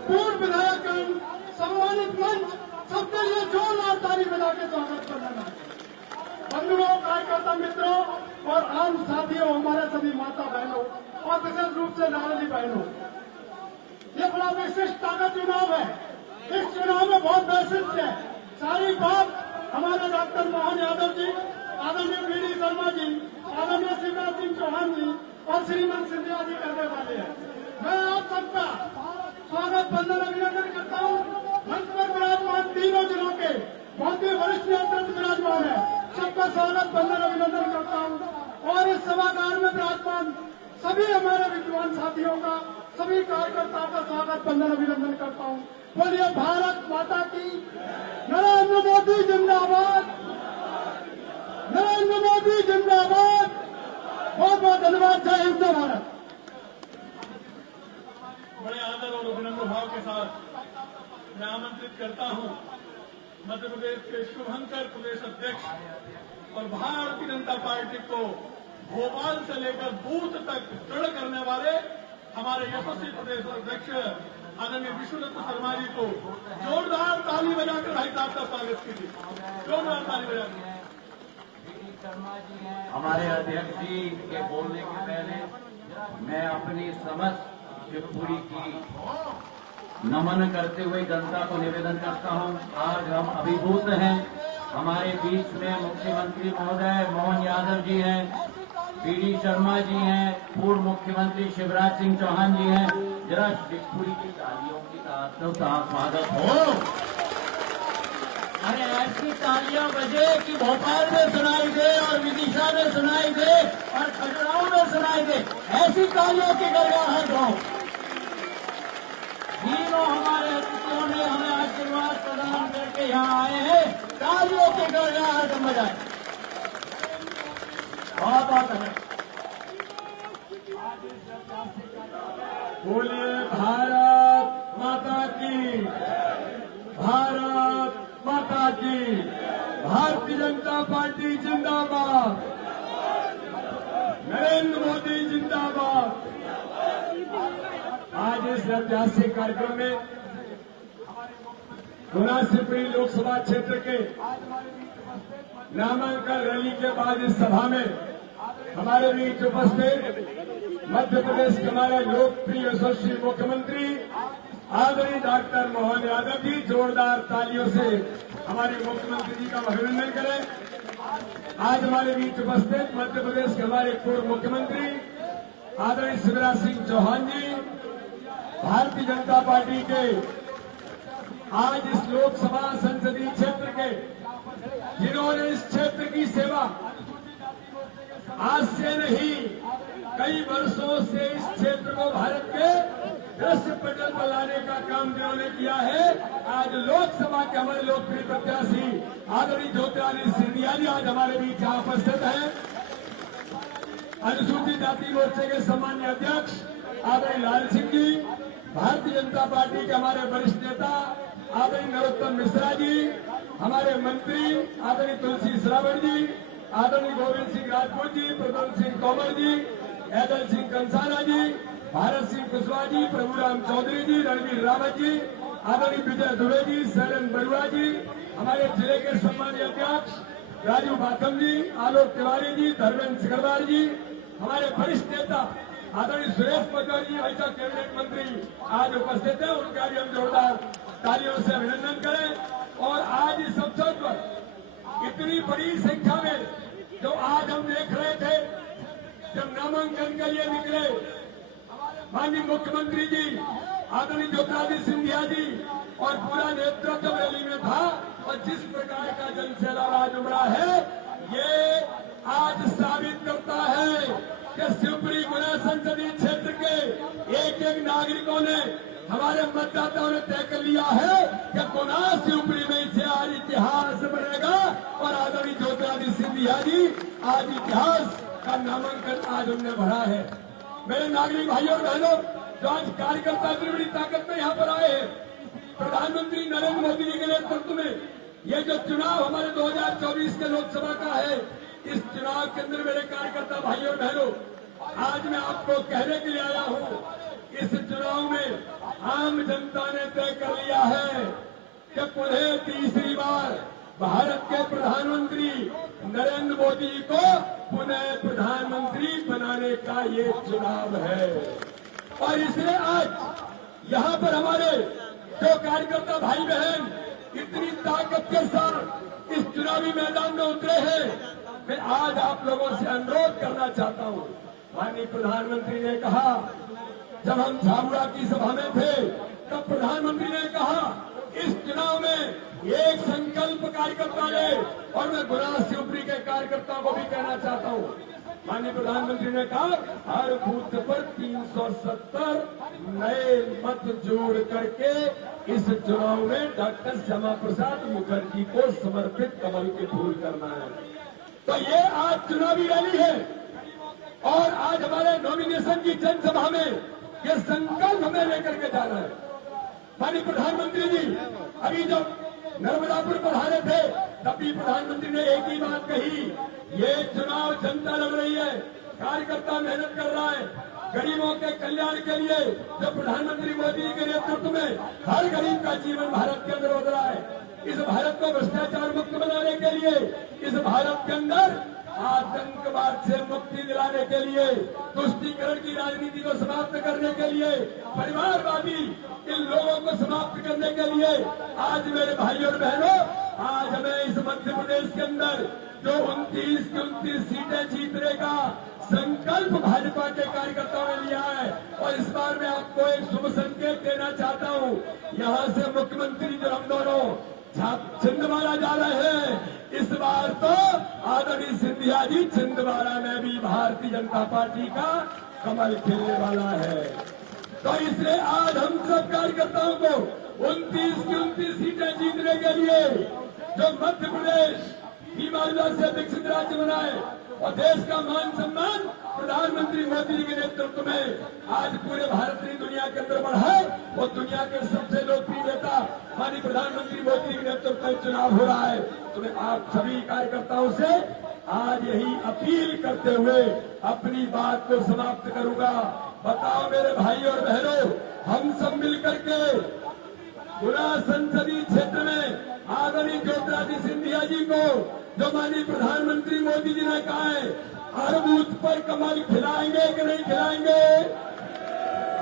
पूर्व विधायकगण, सम्मानित मंच, सबके लिए जोरदार ताली बजा के स्वागत करना। बंधुओं, कार्यकर्ता मित्रों और आम साथियों, हमारे सभी माता बहनों और विशेष रूप से नारायणी बहनों, ये बड़ा विशिष्टता का चुनाव है। इस चुनाव में बहुत वैशिष्ट है। सारी बात हमारे डॉक्टर मोहन यादव जी, आदरणीय बीडी शर्मा जी, आदरणीय शिवराज सिंह चौहान जी और श्रीमंत सिंधिया जी करने वाले हैं। मैं आप सबका स्वागत, वंदन, अभिनंदन करता हूँ। मंच पर विराजमान तीनों जिलों के बहुत ही वरिष्ठ नेतृत्व विराजमान है, सबका स्वागत, वंदन, अभिनंदन करता हूँ। और इस सभागार में विराजमान सभी हमारे विद्वान साथियों का, सभी कार्यकर्ताओं का स्वागत, वंदन, अभिनंदन करता हूँ। बोलिए भारत माता की, नरेंद्र मोदी जिंदाबाद, नरेंद्र मोदी जिंदाबाद। बहुत बहुत धन्यवाद। जय हिंद, जय भारत। बड़े आदर और अभिनंदन भाव के साथ मैं आमंत्रित करता हूं मध्य प्रदेश के शुभंकर प्रदेश अध्यक्ष और भारतीय जनता पार्टी को भोपाल से लेकर बूथ तक दृढ़ करने वाले हमारे यशस्वी प्रदेश अध्यक्ष आदरणीय विष्णुदत्त शर्मा जी को जोरदार ताली बजाकर भाई साहब का स्वागत कीजिए। जोरदार ताली बजाकर। हमारे अध्यक्ष जी के बोलने के पहले मैं अपनी समझ पूरी की नमन करते हुए जनता को निवेदन करता हूं। आज हम अभिभूत हैं। हमारे बीच में मुख्यमंत्री महोदय मोहन यादव जी हैं, बीडी शर्मा जी हैं, पूर्व मुख्यमंत्री शिवराज सिंह चौहान जी हैं। जरा शिवपुरी की तालियों की स्वागत हो। अरे ऐसी तालियां बजे कि भोपाल में सुनाई दे और विदिशा में सुनाई दे और खजुराहो में सुनाई दे। ऐसी तालियों की गड़गड़ाहट हो। तीनों हमारे अतिथियों ने हमें आशीर्वाद प्रदान करके यहाँ आए हैं। तालियों की गड़गड़ाहट बजाए। बहुत बहुत धन्यवाद। बोलिए भारत माता की, भारत माता की, भारतीय जनता पार्टी जिंदाबाद, नरेंद्र मोदी जिंदाबाद। आज इस ऐतिहासिक कार्यक्रम में गुना शिवपुरी लोकसभा क्षेत्र के नामांकन रैली के बाद इस सभा में हमारे बीच उपस्थित मध्य प्रदेश के हमारे लोकप्रिय यशस्वी मुख्यमंत्री आदरणीय डॉक्टर मोहन यादव जी, जोरदार तालियों से हमारे मुख्यमंत्री जी का अभिनंदन करें। आज हमारे बीच उपस्थित मध्य प्रदेश के हमारे पूर्व मुख्यमंत्री आदरणीय शिवराज सिंह चौहान जी, भारतीय जनता पार्टी के आज इस लोकसभा संसदीय क्षेत्र के जिन्होंने इस क्षेत्र की सेवा आज से नहीं कई वर्षों से इस क्षेत्र को भारत के दृश्य पटल पर लाने का काम जिन्होंने किया है। आज लोकसभा के हमारे लोकप्रिय प्रत्याशी आदरणीय ज्योतिरादित्य सिंधिया जी आज हमारे बीच यहाँ उपस्थित हैं। अनुसूचित जाति मोर्चे के सम्मानीय अध्यक्ष आदरणीय लाल सिंह जी, भारतीय जनता पार्टी के हमारे वरिष्ठ नेता आदरणीय नरोत्तम मिश्रा जी, हमारे मंत्री आदरणीय तुलसी श्रावण जी, आदरणीय गोविंद सिंह राजपूत जी, प्रद्युम्न सिंह तोमर जी, ऐदल सिंह कंसारा जी, भारत सिंह कुशवाहा जी, प्रभुराम चौधरी जी, रणवीर रावत जी, आदरणीय विजय दुबे जी, शैलन बरुआ जी, हमारे जिले के सम्मानीय अध्यक्ष राजू बाथम जी, आलोक तिवारी जी, धर्मेंद्र सिकरवार जी, हमारे वरिष्ठ नेता आदरणीय सुरेश पटवारी जी, ऐसा कैबिनेट मंत्री आज उपस्थित है। उनका भी हम जोरदार तालियों से अभिनंदन करें। और आज इस अवसर पर इतनी बड़ी संख्या में जो आज हम देख रहे थे, जब नामांकन के लिए निकले माननीय मुख्यमंत्री जी आदरणीय ज्योतिरादित्य सिंधिया जी और पूरा नेतृत्व रैली में था, और जिस प्रकार का जनसैलाब आज उमड़ा है, ये आज साबित करता है कि शिवपुरी गुना संसदीय क्षेत्र के एक एक नागरिकों ने, हमारे मतदाताओं ने तय कर लिया है कि गुना शिवपुरी में इसे आज इतिहास बनेगा। और आदरणीय ज्योतिरादित्य सिंधिया जी आज इतिहास का नामांकन आज हमने भरा है। मेरे नागरिक भाइयों और बहनों, जो आज कार्यकर्ता इतनी बड़ी ताकत में यहाँ पर आए हैं, प्रधानमंत्री नरेंद्र मोदी जी के नेतृत्व में ये जो चुनाव हमारे 2024 के लोकसभा का है, इस चुनाव के अंदर मेरे कार्यकर्ता भाइयों और बहनों, आज मैं आपको कहने के लिए आया हूँ, इस चुनाव में आम जनता ने तय कर लिया है कि पुनः तीसरी बार भारत के प्रधानमंत्री नरेंद्र मोदी को पुनः प्रधानमंत्री बनाने का ये चुनाव है। और इसलिए आज यहाँ पर हमारे जो कार्यकर्ता भाई बहन इतनी ताकत के साथ इस चुनावी मैदान में उतरे हैं, मैं आज आप लोगों से अनुरोध करना चाहता हूँ। माननीय प्रधानमंत्री ने कहा, जब हम झाबुआ की सभा में थे तब प्रधानमंत्री ने कहा इस चुनाव में एक संकल्प कार्यकर्ता ले, और मैं गुना शिवपुरी के कार्यकर्ताओं को भी कहना चाहता हूँ। माननीय प्रधानमंत्री ने कहा हर बूथ पर 370 नए मत जोड़ करके इस चुनाव में डॉक्टर श्यामा प्रसाद मुखर्जी को समर्पित कमल के फूल करना है। तो ये आज चुनावी रैली है और आज हमारे नॉमिनेशन की जनसभा में ये संकल्प हमें लेकर के जाना है। माननीय प्रधानमंत्री जी अभी जब नर्मदापुर पधारे थे तब भी प्रधानमंत्री ने एक ही बात कही, ये चुनाव जनता लड़ रही है, कार्यकर्ता मेहनत कर रहा है गरीबों के कल्याण के लिए। जो प्रधानमंत्री मोदी जी के नेतृत्व में हर गरीब का जीवन भारत के अंदर बदला है, इस भारत को भ्रष्टाचार मुक्त बनाने के लिए, इस भारत के अंदर आतंकवाद से मुक्ति दिलाने के लिए, तुष्टीकरण की राजनीति को समाप्त करने के लिए, परिवारवादी इन लोगों को समाप्त करने के लिए आज मेरे भाइयों और बहनों, आज हमें इस मध्य प्रदेश के अंदर जो 29 की 29 सीटें जीतने का संकल्प भाजपा के कार्यकर्ताओं ने लिया है। और इस बार मैं आपको एक शुभ संकेत देना चाहता हूं। यहां से मुख्यमंत्री जो हम दोनों छिंदवाड़ा जा रहे हैं, इस बार तो आदरणीय सिंधिया जी छिंदवाड़ा में भी भारतीय जनता पार्टी का कमल खिलने वाला है। तो इसलिए आज हम सब कार्यकर्ताओं को 29 की 29 सीटें जीतने के लिए जो मध्य प्रदेश बीमारियों से विकसित राज्य बनाए और देश का मान सम्मान प्रधानमंत्री मोदी जी के नेतृत्व में आज पूरे भारत की दुनिया के अंदर बढ़ा, और दुनिया के सबसे लोकप्रिय नेता माननीय प्रधानमंत्री मोदी जी के नेतृत्व में चुनाव हो रहा है। तो मैं आप सभी कार्यकर्ताओं से आज यही अपील करते हुए अपनी बात को समाप्त करूंगा। बताओ मेरे भाई और बहनों, हम सब मिलकर के गुना संसदीय क्षेत्र में आदरणीय ज्योतिरादित्य सिंधिया जी को जो माननीय प्रधानमंत्री मोदी जी ने कहा है हर बूथ पर कमल खिलाएंगे कि नहीं खिलाएंगे?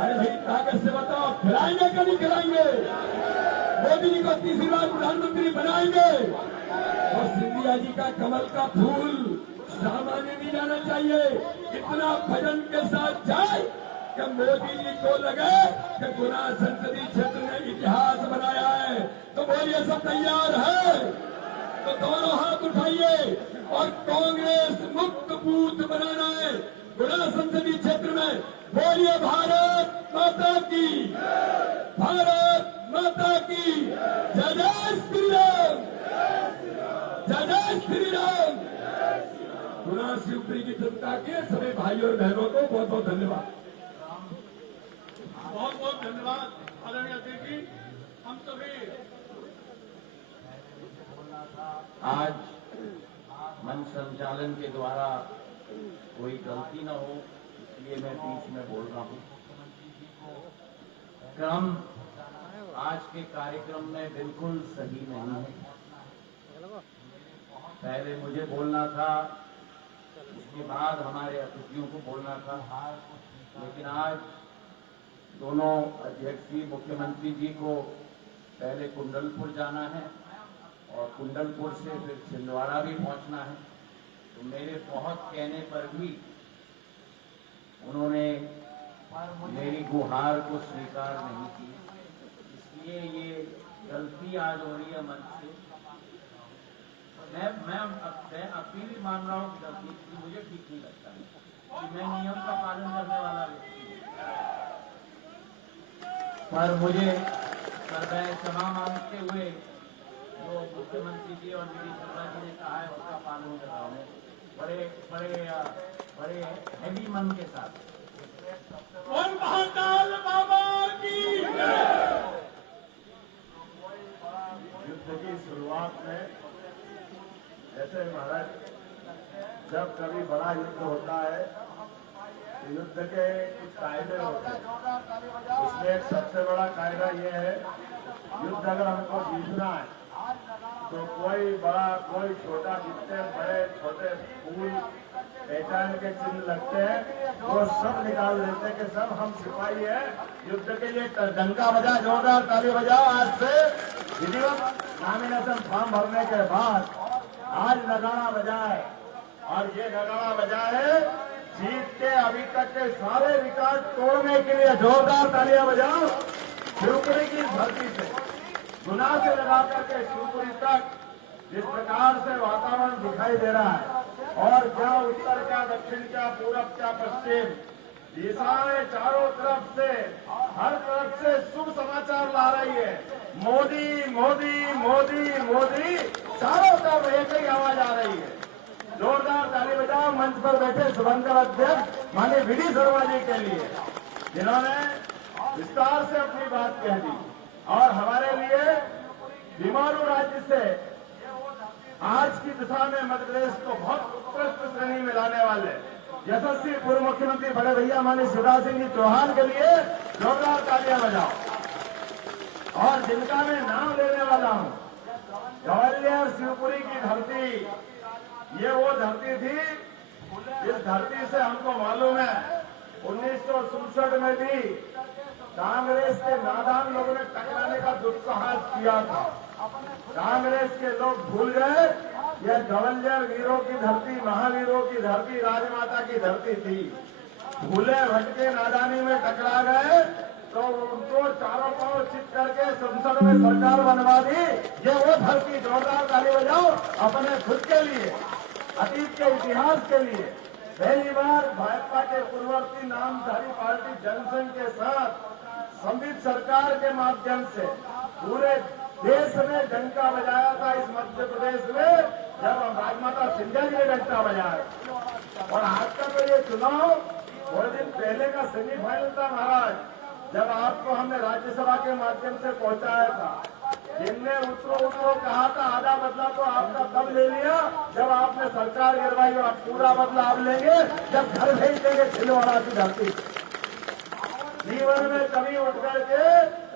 अरे भाई ताकत से बताओ, खिलाएंगे कि नहीं खिलाएंगे? मोदी जी को तीसरी बार प्रधानमंत्री बनाएंगे? और सिंधिया जी का कमल का फूल सामान्य नहीं जाना चाहिए, इतना भजन के साथ जाए कि मोदी जी को लगे कि गुना संसदीय क्षेत्र ने इतिहास बनाया है। तो बोलिए सब तैयार है? तो दोनों हाथ उठाइए और कांग्रेस मुक्त बूथ बनाना है गुना संसदीय क्षेत्र में। बोलिए भारत माता की, भारत माता की जय, जय श्री राम, जय जय श्री राम। गुना शिवपुरी की जनता के सभी भाइयों और बहनों को बहुत बहुत धन्यवाद। बहुत बहुत धन्यवाद आदरणीय अध्यक्ष जी। हम सभी आज मंच संचालन के द्वारा कोई गलती न हो इसलिए मैं बीच में बोल रहा हूं। क्रम आज के कार्यक्रम में बिल्कुल सही नहीं है। पहले मुझे बोलना था, उसके बाद हमारे अतिथियों को बोलना था, लेकिन आज दोनों अध्यक्ष जी मुख्यमंत्री जी को पहले कुंडलपुर जाना है और कुंडलपुर से फिर छिंदवाड़ा भी पहुंचना है। तो मेरे बहुत कहने पर भी उन्होंने मेरी गुहार को स्वीकार नहीं की, इसलिए ये गलती आज हो रही है मंच से। मैं अपील मान रहा हूँ कि गलती मुझे ठीक नहीं लगता कि मैं नियम का पालन करने वाला व्यक्ति हूँ, पर मुझे क्षमा मांगते हुए जो मुख्यमंत्री जी और नीतीश शर्मा जी ने कहा है उसका पालन कर रहा हूँ बड़े हैवी मन के साथ। वन महाकाल बाबा की युद्ध की शुरुआत में जैसे महाराज जब कभी बड़ा युद्ध होता है तो युद्ध के कुछ कायदे होते हैं, उसमें एक सबसे बड़ा कायदा ये है, युद्ध अगर हमको जीतना है तो कोई बड़ा कोई छोटा, जितने बड़े छोटे फूल पहचान के चिन्ह लगते हैं वो सब निकाल देते हैं कि सब हम सिपाही हैं। युद्ध के लिए डंका बजा, जोरदार ताली बजाओ। आज से विधिवत नॉमिनेशन फॉर्म भरने के बाद आज नगाड़ा बजा है, और ये नगाड़ा बजा है जीत के अभी तक के सारे रिकॉर्ड तोड़ने के लिए। जोरदार तालियां बजाओ। शिवपुरी की धरती से गुना से लगा करके शिवपुरी तक जिस प्रकार से वातावरण दिखाई दे रहा है, और क्या उत्तर क्या दक्षिण क्या पूरब क्या पश्चिम, दिशाएं चारों तरफ से हर तरफ से शुभ समाचार ला रही है। मोदी मोदी मोदी मोदी, चारों तरफ एक ही आवाज आ रही है। जोरदार ताली बजाओ मंच पर बैठे शुभंकर अध्यक्ष माननीय वीडी शर्मा जी के लिए, जिन्होंने विस्तार से अपनी बात कह दी और हमारे लिए बीमारू राज्य से आज की दिशा में मध्य प्रदेश को बहुत उत्कृष्ट श्रेणी में लाने वाले यशस्वी पूर्व मुख्यमंत्री बड़े भैया माननीय शिवराज सिंह जी चौहान के लिए जोरदार तालियां बजाओ। और जिनका मैं नाम लेने वाला हूं, ग्वालियर शिवपुरी की धरती, ये वो धरती थी इस धरती से हमको मालूम है 1967 में भी कांग्रेस के नादान लोगों ने टकराने का दुस्साहस किया था। कांग्रेस के लोग भूल गए यह ग्वालियर वीरों की धरती, महावीरों की धरती, राजमाता की धरती थी। भूले भटके नादानी में टकरा गए तो उनको चारों पांव चित करके संसद में सरकार बनवा दी। ये वो धरती, जोरदार ताली बजाओ अपने खुद के लिए, अतीत के इतिहास के लिए। पहली बार भाजपा के पूर्ववर्ती नामधारी पार्टी जनसंघ के साथ संवित सरकार के माध्यम से पूरे देश में डंका बजाया था। इस मध्य प्रदेश में जब राजमाता सिंधिया जी ने डंका बजाया, और आज का तो ये चुनाव थोड़े दिन पहले का सेमीफाइनल था महाराज, जब आपको हमने राज्यसभा के माध्यम से पहुंचाया था। जिनने उतरो उतरो कहा था, आधा बदला तो आपका तब ले लिया जब आपने सरकार गिरवाई, और पूरा बदला आप लेंगे जब घर भेज देंगे छिंदवाड़ा की धरती। जीवन में कभी उठ करके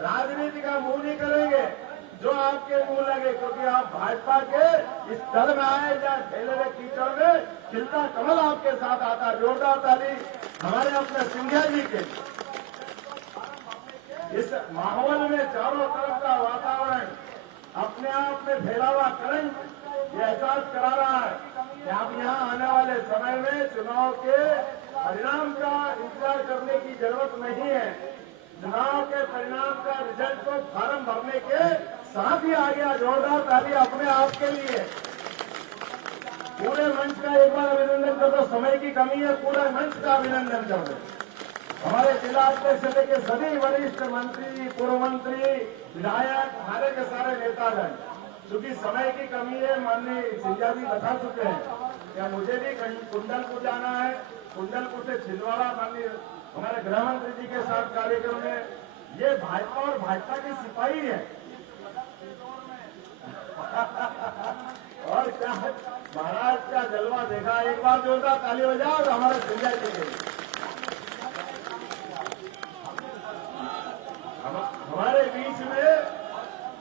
राजनीति का मुंह नहीं करेंगे जो आपके मुंह लगे, क्योंकि आप भाजपा के इस दल में आए या ठेले में कीचड़ में खिलता कमल आपके साथ आता। जोरदार ताली हमारे अपने सिंधिया जी के। इस माहौल में चारों तरफ का वातावरण अपने आप में फैला हुआ करंट ये एहसास करा रहा है कि आप यहाँ आने वाले समय में चुनाव के परिणाम का इंतजार करने की जरूरत नहीं है। चुनाव के परिणाम का रिजल्ट को फार्म भरने के साथ ही आ गया। जोरदार ताली अपने आप के लिए। पूरे मंच का एक बार अभिनंदन कर दो, समय की कमी है, पूरे मंच का अभिनंदन कर दो। हमारे जिला अध्यक्ष से लेकर सभी वरिष्ठ मंत्री, पूर्व मंत्री, विधायक, सारे के सारे नेतागण, क्योंकि समय की कमी है, माननीय सिंधिया जी बता चुके हैं क्या मुझे भी कुंडलपुर जाना है। कुंडलपुर से छिंदवाड़ा माननीय हमारे गृह मंत्री जी के साथ कार्यक्रम में, ये भाजपा और भाजपा के सिपाही है। और क्या महाराज का जलवा देखा, एक बार जोरदार ताली बजाओ और हमारे सिंधिया जी के लिए। हमारे बीच में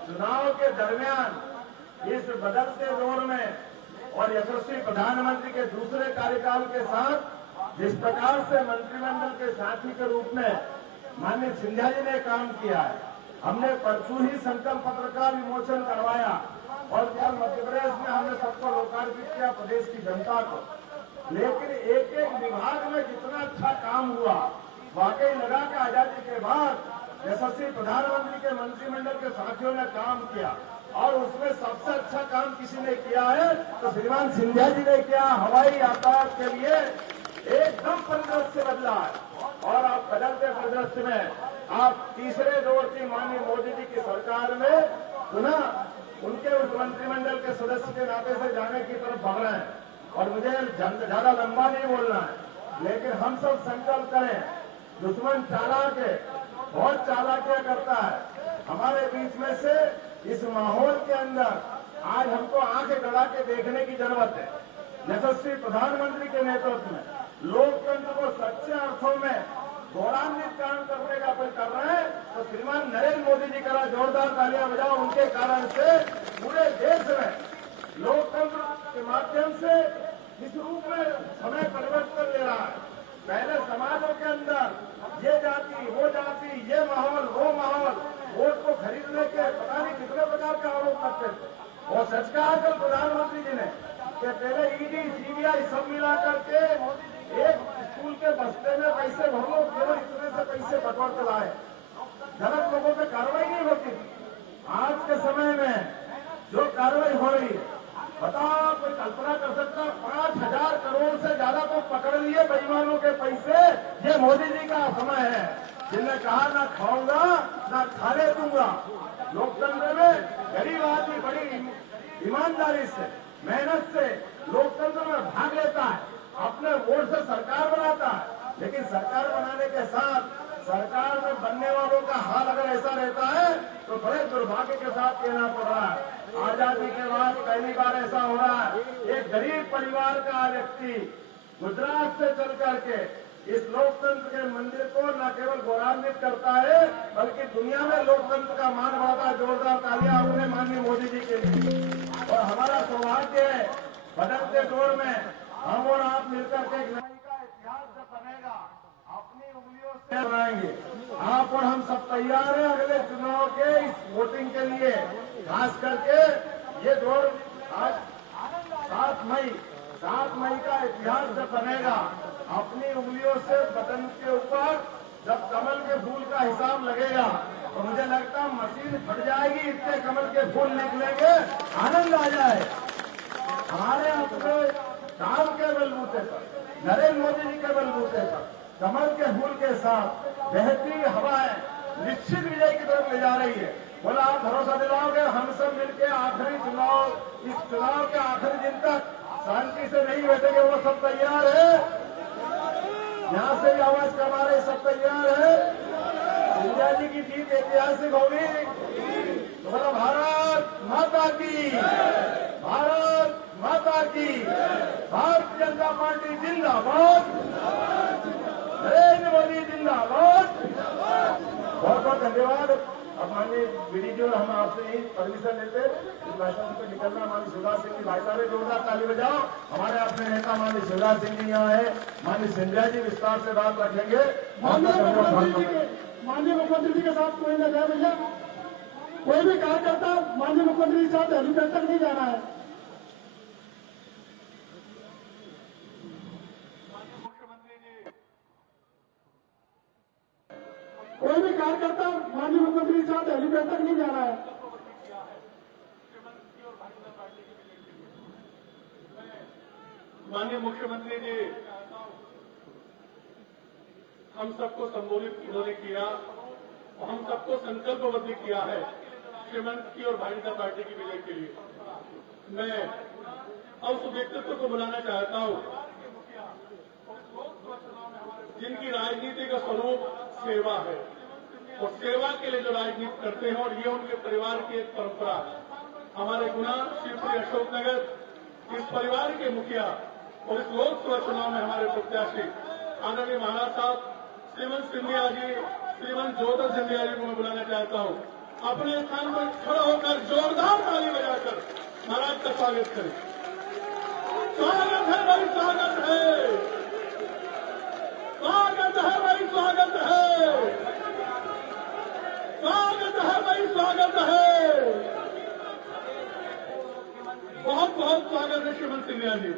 चुनाव के दरमियान इस बदलते दौर में और यशस्वी प्रधानमंत्री के दूसरे कार्यकाल के साथ जिस प्रकार से मंत्रिमंडल के साथी के रूप में माननीय सिंधिया जी ने काम किया है, हमने परसों ही संकल्प पत्र का विमोचन करवाया और कल मध्य प्रदेश में हमने सबको लोकार्पित किया, प्रदेश की जनता को। लेकिन एक एक विभाग में जितना अच्छा काम हुआ, वाकई लगा कि आजादी के बाद यशस्वी प्रधानमंत्री के मंत्रिमंडल के साथियों ने काम किया, और उसमें सबसे अच्छा काम किसी ने किया है तो श्रीमान सिंधिया जी ने किया। हवाई यातायात के लिए एकदम परिदृश्य बदला है, और आप बदलते परिदृश्य में आप तीसरे दौर की माननीय मोदी जी की सरकार में पुनः उनके उस मंत्रिमंडल के सदस्य के नाते से जाने की तरफ बढ़ रहे हैं। और मुझे ज्यादा लंबा नहीं बोलना है, लेकिन हम सब संकल्प करें, दुश्मन चालाक है, बहुत चालाकियां करता है। हमारे बीच में से इस माहौल के अंदर आज हमको आंखें गड़ा के देखने की जरूरत है। यशस्वी प्रधानमंत्री के नेतृत्व में लोकतंत्र को सच्चे अर्थों में गौरवान्वित काम करने का अपन कर रहे हैं। जरा जोरदार तालियां बजाओ। उनके कारण से पूरे देश में लोकतंत्र के माध्यम से इस रूप में समय परिवर्तन ले रहा है। पहले समाजों के अंदर ये जाति वो जाति, ये माहौल वो माहौल, वोट को खरीदने के पता नहीं कितने प्रकार के आरोप करते थे। और सच कहा कल प्रधानमंत्री जी ने कि पहले ईडी सीबीआई सब मिला करके एक स्कूल के बस्ते में पैसे भर लो, केवल इतने से पैसे बटोर के लाए, गलत लोगों पे कार्रवाई नहीं होती। आज के समय में जो कार्रवाई हो रही है, बताओ कोई कल्पना कर सकता? 5,000 करोड़ से ज्यादा तो पकड़ लिए बेईमानों के पैसे। ये मोदी जी का समय है, जिनने कहा ना खाऊंगा ना खाने दूंगा। लोकतंत्र में गरीब आदमी बड़ी ईमानदारी से मेहनत से लोकतंत्र में भाग लेता है, अपने वोट से सरकार बनाता है। लेकिन सरकार बनाने के साथ सरकार में बनने वालों का हाल अगर ऐसा रहता है तो बड़े दुर्भाग्य के साथ कहना पड़ रहा है। आजादी के बाद पहली बार ऐसा हो रहा है, एक गरीब परिवार का व्यक्ति गुजरात से चल करके इस लोकतंत्र के मंदिर को न केवल गौरवान्वित करता है बल्कि दुनिया में लोकतंत्र का मान बढ़ाता है। जोरदार तालियां अपने माननीय मोदी जी के लिए। और हमारा सौभाग्य है, बदलते दौर में हम और आप मिलकर के एक नई का इतिहास जब बनेगा, अपनी उंगलियों से बनाएंगे। आप और हम सब तैयार हैं अगले चुनाव के इस वोटिंग के लिए। खास करके ये दौर आज 7 मई का इतिहास जब बनेगा, अपनी उंगलियों से बटन के ऊपर जब कमल के फूल का हिसाब लगेगा तो मुझे लगता है मशीन फट जाएगी, इतने कमल के फूल निकलेंगे, आनंद आ जाए। हमारे अपने काम के बलबूते पर, नरेंद्र मोदी जी के बलबूते पर कमल के फूल के साथ बहती हवाएं निश्चित विजय की तरफ ले जा रही है। बोला आप भरोसा दिलाओगे हम सब मिलकर आखिरी चुनाव, इस चुनाव के आखिरी दिन तक शांति से नहीं बैठेंगे? वो सब तैयार है? यहाँ से भी आवाज कमा रहे, सब तैयार है? इंडिया जी की जीत ऐतिहासिक होगी तो बोला भारत माता की, भारत माता की, भारतीय जनता पार्टी जिंदाबाद, नरेंद्र मोदी जिंदाबाद। बहुत बहुत धन्यवाद। अब माननीय बीडीजी और हम आपसे ही परमिशन लेते इस भाषण से निकलना। माननीय शिवराज सिंह जी भाई साहब जोरदार ताली बजाओ। हमारे अपने नेता माननीय शिवराज सिंह जी यहाँ है, माननीय सिंधिया जी विस्तार से बात रखेंगे। माननीय मुख्यमंत्री जी के साथ कोई न जाए भैया, कोई भी कार्यकर्ता माननीय मुख्यमंत्री जी के साथ हेलीपैड तक नहीं जाना है। कोई भी कार्यकर्ता माननीय मुख्यमंत्री के साथ हेलीपैड तक नहीं जाना है। माननीय मुख्यमंत्री जी, हम सबको संबोधित उन्होंने किया और हम सबको संकल्पबद्ध किया है श्रीमंत की और भारतीय जनता पार्टी की विजय के लिए। मैं अब उस व्यक्तित्व को बुलाना चाहता हूं जिनकी राजनीति का स्वरूप सेवा है और सेवा के लिए जो राजनीति करते हैं, और ये उनके परिवार की एक परंपरा है। हमारे गुना शिवपुरी अशोकनगर इस परिवार के मुखिया और इस लोकसभा चुनाव में हमारे प्रत्याशी आदरणीय महाराज साहब श्रीमंत सिंधिया जी, श्रीमंत ज्योति सिंधिया जी को मैं बुलाना चाहता हूं। अपने स्थान पर खड़ा होकर जोरदार ताली बजाकर महाराज का स्वागत करें। स्वागत है भाई, स्वागत है, स्वागत है भाई, स्वागत है, स्वागत है भाई, स्वागत है। बहुत बहुत स्वागत है श्रीमंत सिंधिया जी।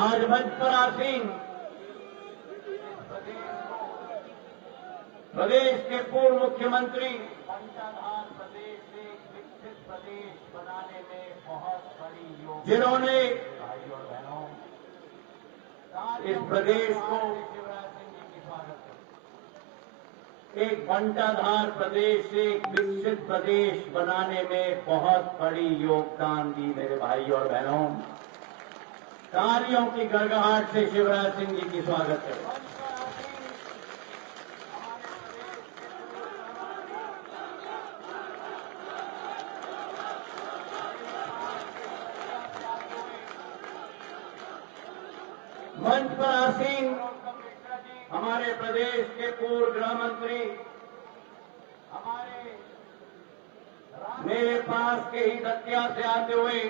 आज मंच पर आसीन प्रदेश के पूर्व मुख्यमंत्री, प्रदेश से विकसित प्रदेश बनाने में बहुत बड़ी योगदान जिन्होंने भाई और बहनों, इस प्रदेश को शिवराज सिंह जी की स्वागत करते एक बंटाधार प्रदेश से एक विकसित प्रदेश बनाने में बहुत बड़ी योगदान दी। मेरे भाई और बहनों, तालियों की गड़गड़ाहट से शिवराज सिंह जी की स्वागत करें। मंच पर आसीन हमारे हमारे प्रदेश के पूर्व गृह मंत्री हमारे मेरे पास के ही दतिया से आते हुए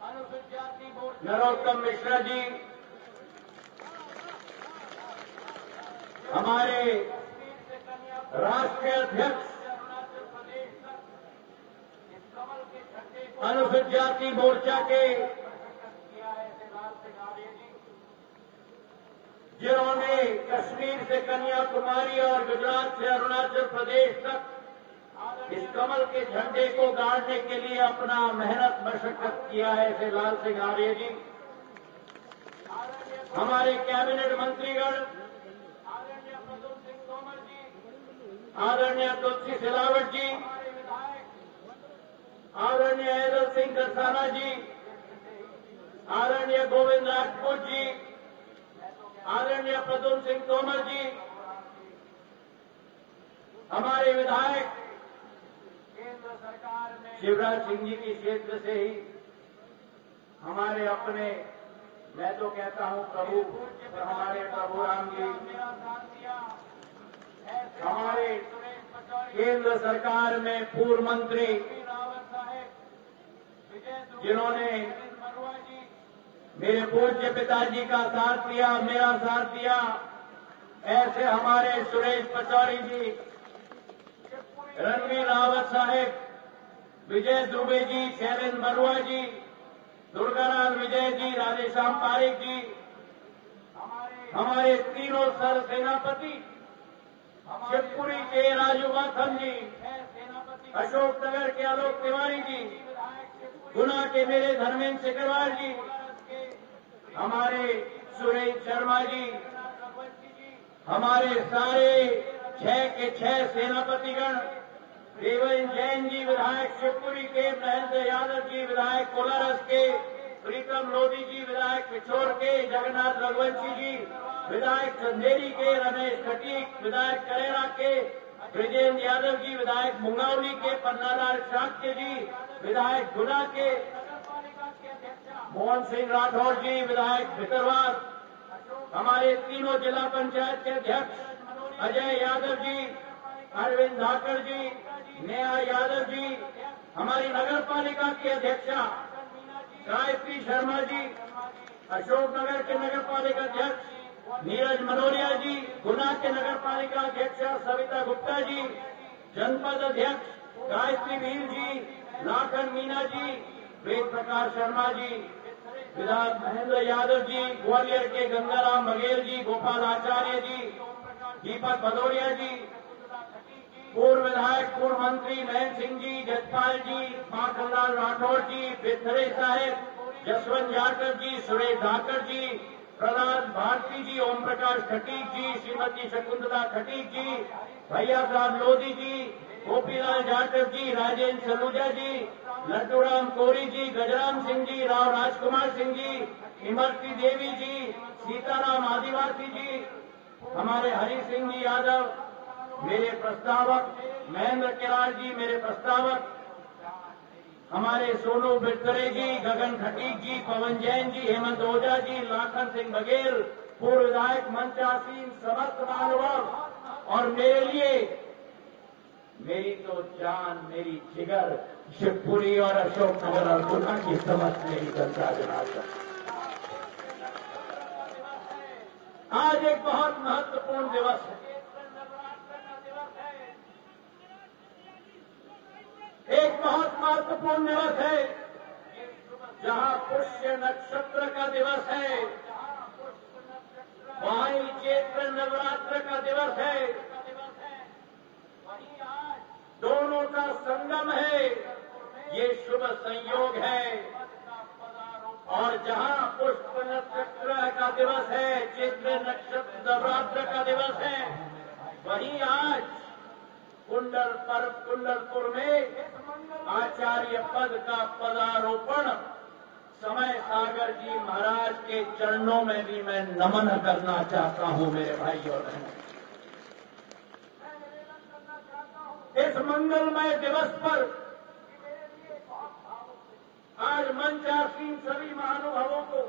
अनुसूचित जाति मोर्चा नरोत्तम मिश्रा जी, हमारे से कन्याकुमारी राष्ट्रीय अध्यक्ष अरुणाचल प्रदेश तक इस कमल के झंडे को अनुसूचित जाति मोर्चा के किया है श्री लाल सिंह आर्य जी। जिन्होंने कश्मीर से कन्याकुमारी और गुजरात से अरुणाचल प्रदेश तक इस कमल के झंडे को गाड़ने के लिए अपना मेहनत मशक्कत किया है श्री लाल सिंह आर्य जी। हमारे कैबिनेट मंत्रीगण आदरणीय प्रद्युम्न सिंह तोमर जी, आदरणीय तुलसी सिलावट जी, हमारे विधायक आदरणीय हैदर सिंह करसाना जी, आदरणीय गोविंद राजपूत जी, आदरणीय प्रद्युम्न सिंह तोमर जी, हमारे विधायक केंद्र सरकार में शिवराज सिंह जी के क्षेत्र से ही हमारे अपने, मैं तो कहता हूं प्रभु, और हमारे प्रभु राम जी, मेरा साथ दिया। ऐसे हमारे सुरेश पचौरी, केंद्र सरकार में पूर्व मंत्री रावत साहेब, विजय दुबे, जिन्होंने मरुआ जी, मेरे पूज्य पिताजी का साथ दिया, मेरा साथ दिया, ऐसे हमारे सुरेश पचौरी जी, रणवीर रावत साहेब, विजय दुबे जी, शैलेंद्र बरुआ जी, दुर्गालाल विजय जी, राधेश्याम पारिक जी, हमारे तीनों सर सेनापति, शिवपुरी के राजू माथम जी, सेनापति अशोकनगर के आलोक तिवारी जी, गुना के मेरे धर्मेंद्र सिकरवाल जी, हमारे सुरेश शर्मा जी, हमारे सारे 6 के 6 सेनापतिगण, देवेंद्र जैन जी विधायक शिवपुरी के, महेंद्र यादव जी विधायक कोलारस के, प्रीतम लोधी जी विधायक पिछोर के, जगन्नाथ रघुवंशी जी विधायक चंदेरी के, रमेश खटीक विधायक करेरा के, ब्रिजेंद्र यादव जी विधायक मुंगावली के, पन्नालाल शाक्य जी विधायक गुना के, मोहन सिंह राठौर जी विधायक भितरवार, हमारे तीनों जिला पंचायत के अध्यक्ष अजय यादव जी, अरविंद धाकड़ जी, नेहा यादव जी, हमारी नगर पालिका की अध्यक्षा गायत्री शर्मा जी, अशोकनगर के नगर पालिका अध्यक्ष नीरज मनोरिया जी, गुना के नगर पालिका अध्यक्षा सविता गुप्ता जी, जनपद अध्यक्ष गायत्री वीर जी, लाखन मीना जी, वेद प्रकाश शर्मा जी, विधायक महेंद्र यादव जी, ग्वालियर के गंगाराम बघेल जी, गोपाल आचार्य जी, दीपक भदौरिया जी, पूर्व विधायक पूर्व मंत्री महेंद्र सिंह जी, जसपाल जी, माखनलाल राठौर जी, बिथरे साहेब, जसवंत यादव जी, सुरेश धाकड़ जी, प्रहलाद भारती जी, ओम प्रकाश खटीक जी, श्रीमती शकुंतला खटीक जी, भैया साहब लोधी जी, गोपीलाल जाटव जी, राजेंद्र सलूजा जी, लड्डूराम कोरी जी, गजराम सिंह जी, राव राजकुमार सिंह जी, इमरती देवी जी, सीताराम आदिवासी जी, हमारे हरि सिंह जी यादव, मेरे प्रस्तावक महेंद्र किरार जी, मेरे प्रस्तावक हमारे सोनू बिरतरे जी, गगन खटीक जी, पवन जैन जी, हेमंत ओझा जी, लाखन सिंह बघेल, पूर्व विधायक मंचासीन समर्थ महानुभाव, और मेरे लिए मेरी तो जान, मेरी जिगर शिवपुरी और अशोकनगर और गुना की समझ मेरी जनता जनार्दन। आज एक बहुत महत्वपूर्ण दिवस है, एक बहुत महत्वपूर्ण दिवस है, जहां पुष्य नक्षत्र का दिवस है, वहां ही चैत्र नवरात्र का दिवस है, दोनों का संगम है, ये शुभ संयोग है। और जहां पुष्प नक्षत्र का दिवस है, चैत्र नक्षत्र नवरात्र का दिवस है, वहीं आज कुंडलपुर में आचार्य पद का पदारोपण समय सागर जी महाराज के चरणों में भी मैं नमन करना चाहता हूं मेरे भाई और बहनों। इस मंगलमय दिवस पर आज मंचासीन सभी महानुभावों को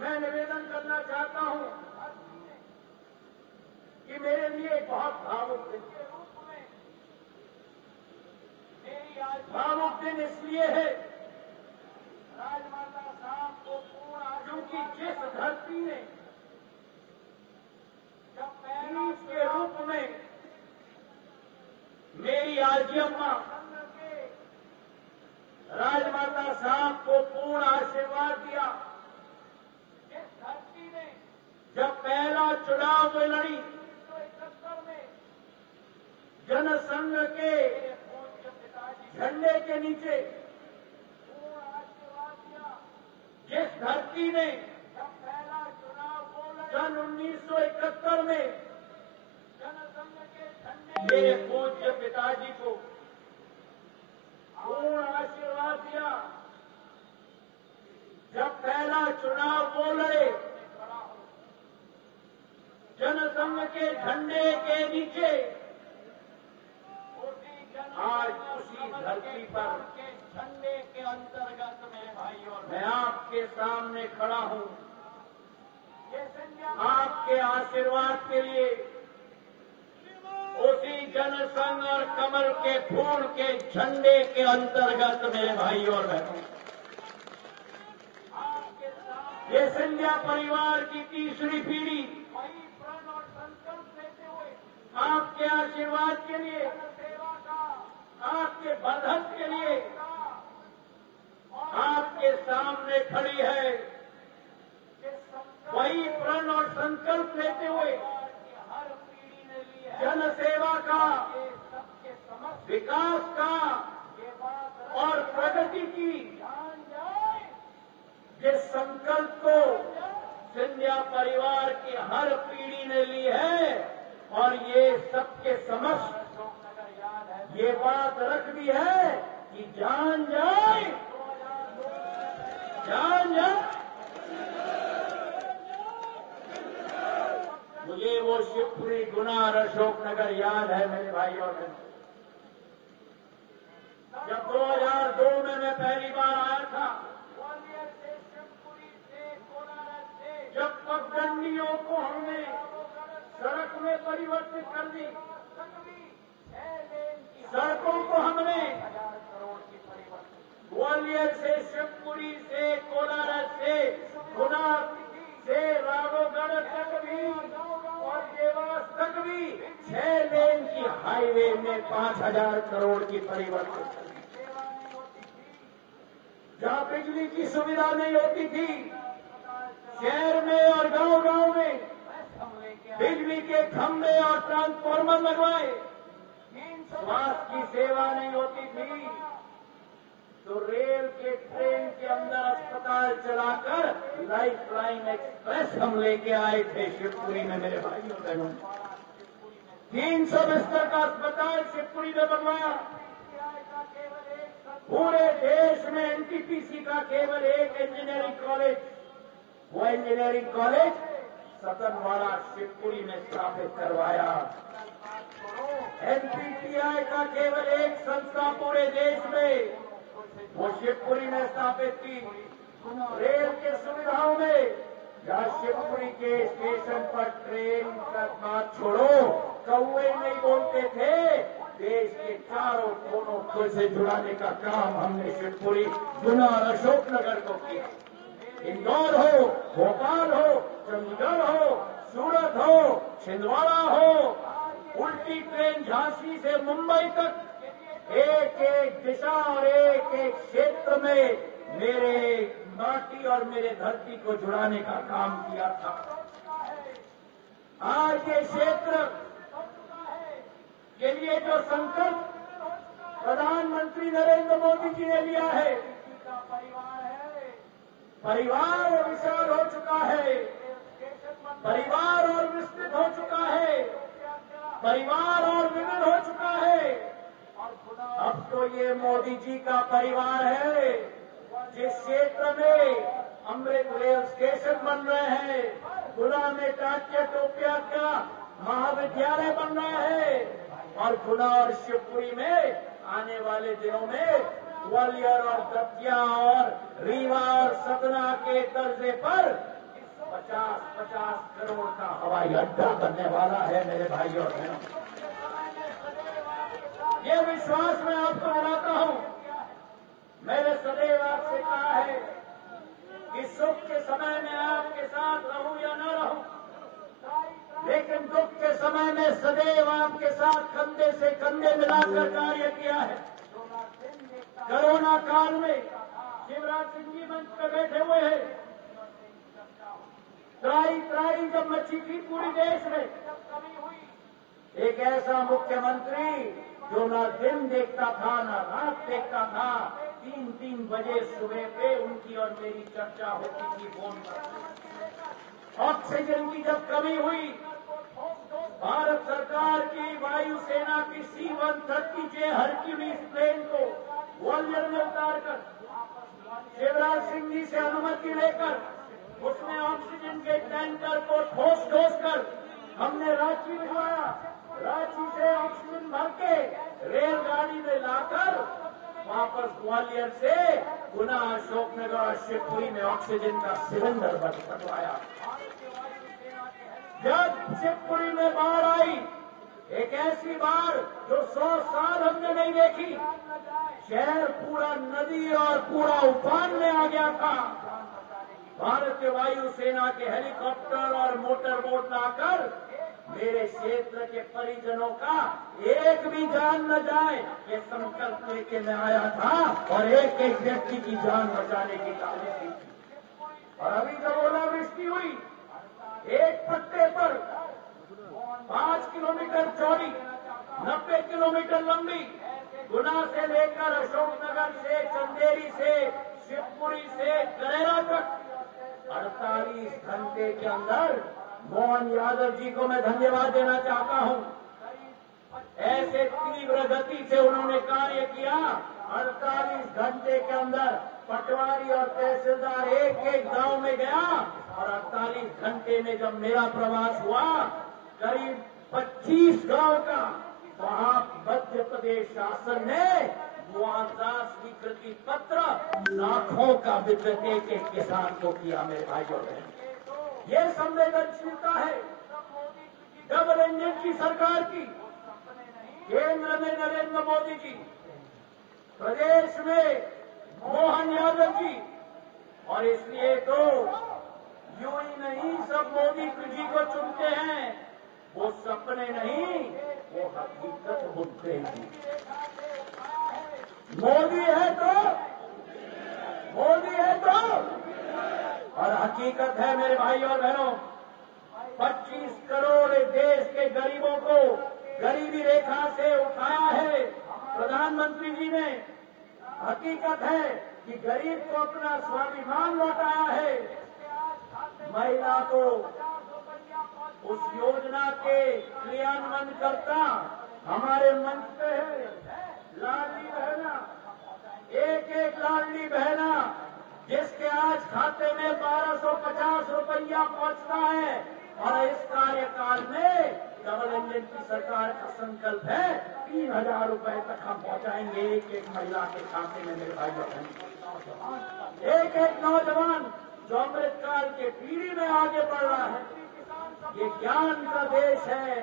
मैं निवेदन करना चाहता हूं कि मेरे लिए एक बहुत भावुक दिन भावुक दिन इसलिए है राजमाता साहब को पूर्ण क्योंकि जिस धरती ने बीज के रूप में मेरी आजी अम्मा राजमाता साहब को पूर्ण आशीर्वाद दिया, जिस धरती ने जब पहला चुनाव में लड़ी 1971 में जनसंघ के झंडे के नीचे पूर्ण आशीर्वाद दिया, जिस धरती ने जब पहला चुनाव सन 1971 में जनसंघ के झंडे मेरे पूज्य पिताजी को पूर्ण आशीर्वाद दिया, जब पहला चुनाव वो लड़े जनसंघ के झंडे के नीचे, आज उसी धरती पर झंडे के अंतर्गत मेरे भाई और मैं आपके सामने खड़ा हूं, आपके आशीर्वाद के लिए उसी जनसंघ और कमल के फूल के झंडे के अंतर्गत मेरे भाई और बहनों, ये सिंधिया परिवार की तीसरी पीढ़ी आपके आशीर्वाद के लिए, आपके बरहस के लिए आपके सामने खड़ी है, वही प्रण और संकल्प लेते हुए जन सेवा का, विकास का और प्रगति की जिस संकल्प को सिंधिया परिवार की हर पीढ़ी ने ली है और ये सबके समक्ष ये बात रख दी है कि जान जाए, जान जाए। मुझे वो शिवपुरी, गुना और अशोकनगर याद है मेरे भाई और बहन। जब 2002 में मैं पहली बार आया था, जब पगडंडियों को हमने सड़क में परिवर्तित कर दी, सड़कों को हमने ग्वालियर से, शिवपुरी से, कोलारस से, गुना से राघोगढ़ तक भी और देवास तक भी 6 लेन की हाईवे में 5,000 करोड़ की परिवर्तन कर दी। जहां बिजली की सुविधा नहीं होती थी, शहर में और गांव-गांव में बिजली के खंभे और ट्रांसफार्मर लगवाए, स्वास्थ्य की सेवा नहीं होती थी तो रेल के ट्रेन के अंदर अस्पताल चलाकर लाइफ लाइन एक्सप्रेस हम लेके आए थे शिवपुरी में मेरे भाइयों बहनों। 300 बिस्तर का अस्पताल शिवपुरी में बनवाया। पूरे देश में एनटीपीसी का केवल एक इंजीनियरिंग कॉलेज, वो इंजीनियरिंग कॉलेज सतनवाड़ा शिवपुरी में स्थापित करवाया। एनपीटीआई का केवल एक संस्था पूरे देश में, वो शिवपुरी में स्थापित की। रेल के सुविधाओं में जहाँ शिवपुरी के स्टेशन पर ट्रेन का बात छोड़ो, कौवे नहीं बोलते थे, देश के चारों कोनों को से जुड़ाने का काम हमने शिवपुरी, गुना और अशोकनगर को किया। इंदौर हो, भोपाल हो, चंडीगढ़ हो, सूरत हो, छिंदवाड़ा हो, उल्टी ट्रेन झांसी से मुंबई तक एक एक दिशा और एक एक क्षेत्र में मेरे माटी और मेरे धरती को जुड़ाने का काम किया था। आज ये क्षेत्र के लिए जो संकल्प प्रधानमंत्री नरेंद्र मोदी जी ने लिया है, परिवार विशाल हो चुका है, परिवार और विस्तृत हो चुका है, परिवार और विविध हो चुका है। अब तो ये मोदी जी का परिवार है। जिस क्षेत्र में अमृत रेल स्टेशन बन रहे हैं, गुना में टाटिया टोपिया का महाविद्यालय बन रहा है और गुना और शिवपुरी में आने वाले दिनों में ग्वालियर और दतिया और रीवा और सतना के दर्जे पर 50-50 करोड़ का हवाई अड्डा बनने वाला है मेरे भाई और बहनों। ये विश्वास मैं आपको दिलाता हूं। मैंने सदैव आपसे कहा है कि सुख के समय में आपके साथ रहूं या न रहूं, लेकिन दुख के समय में सदैव आपके साथ कंधे से कंधे मिलाकर कार्य किया है। कोरोना काल में शिवराज सिंह जी मंच पर बैठे हुए हैं। त्राई जब मची थी पूरी देश में, एक ऐसा मुख्यमंत्री जो ना दिन देखता था ना रात देखता था, 3-3 बजे सुबह पे उनकी और मेरी चर्चा होती थी फोन पर। ऑक्सीजन की जब कमी हुई, भारत सरकार की वायुसेना की C-130J हरक्यूलिस प्लेन को ग्वालियर में उतारकर शिवराज सिंह जी से अनुमति लेकर उसमें ऑक्सीजन के टैंकर को ठोस कर हमने रांची भिजवाया। रांची से ऑक्सीजन भर के रेलगाड़ी में लाकर वापस ग्वालियर से गुना, अशोकनगर और शिवपुरी में ऑक्सीजन का सिलेंडर बंटवाया। जब शिवपुरी में बाढ़ आई, एक ऐसी बाढ़ जो 100 साल हमने नहीं देखी, शहर पूरा नदी और पूरा उफान में आ गया था। भारतीय वायुसेना के हेलीकॉप्टर और मोटर बोट लाकर मेरे क्षेत्र के परिजनों का एक भी जान न जाए, ये संकल्प लेके मैं आया था और एक एक व्यक्ति की जान बचाने की तारीफ की। और अभी जब ओलावृष्टि हुई, एक पट्टे पर 5 किलोमीटर चौड़ी, 90 किलोमीटर लंबी, गुना से लेकर अशोकनगर से, चंदेरी से, शिवपुरी से करेरा तक 48 घंटे के अंदर मोहन यादव जी को मैं धन्यवाद देना चाहता हूं। ऐसे तीव्र गति से उन्होंने कार्य किया। 48 घंटे के अंदर पटवारी और तहसीलदार एक गांव में गया और 48 घंटे में जब मेरा प्रवास हुआ, करीब 25 गांव का, वहां मध्य प्रदेश शासन ने मुआवजा स्वीकृति पत्र लाखों का वितरण एक किसान को किया। मेरे भाइयों बहनों, ये संवेदनशीलता है डबल इंजन की सरकार की। केंद्र में नरेंद्र मोदी जी, प्रदेश में मोहन यादव जी, और इसलिए तो यूं ही नहीं सब मोदी जी को चुनते हैं, वो सपने नहीं, वो हकीकत बुनते हैं। मोदी है तो और हकीकत है मेरे भाई और बहनों। 25 करोड़ देश के गरीबों को गरीबी रेखा से उठाया है प्रधानमंत्री जी ने। हकीकत है कि गरीब को अपना स्वाभिमान लौटाया है। महिला को उस योजना के क्रियान्वयन करता हमारे मंच पे है। लाडली बहना, एक लाडली बहना जिसके आज खाते में 1250 रुपया पहुंचता है, और इस कार्यकाल में डबल इंजन की सरकार का संकल्प है 3000 रुपए तक हम पहुंचाएंगे एक महिला के खाते में। मेरे भाई बहन, एक नौजवान जो अमृतकाल के पीढ़ी में आगे बढ़ रहा है। ये ज्ञान का देश है,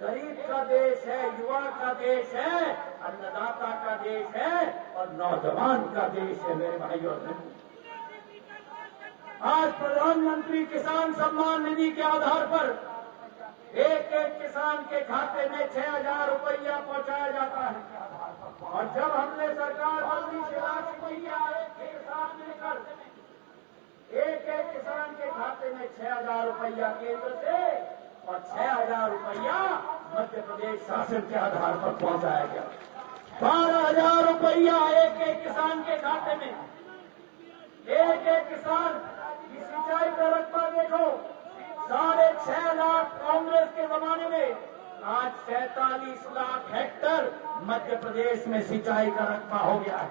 गरीब का देश है, युवा का देश है, अन्नदाता का देश है और नौजवान का देश है। मेरे भाइयों और बहनों, आज प्रधानमंत्री किसान सम्मान निधि के आधार पर एक किसान के खाते में 6000 रुपया पहुंचाया जाता है। और जब हमने सरकार बदली शिवराज सिंह जी के साथ मिलकर एक किसान के खाते में 6000 रुपया केंद्र से और 6000 रुपया मध्य प्रदेश शासन के आधार पर पहुंचाया गया। 12000 रुपया एक किसान के खाते में। एक किसान की सिंचाई का रकबा देखो, 6.5 लाख कांग्रेस के जमाने में, आज 47 लाख हेक्टर मध्य प्रदेश में सिंचाई का रकबा हो गया है।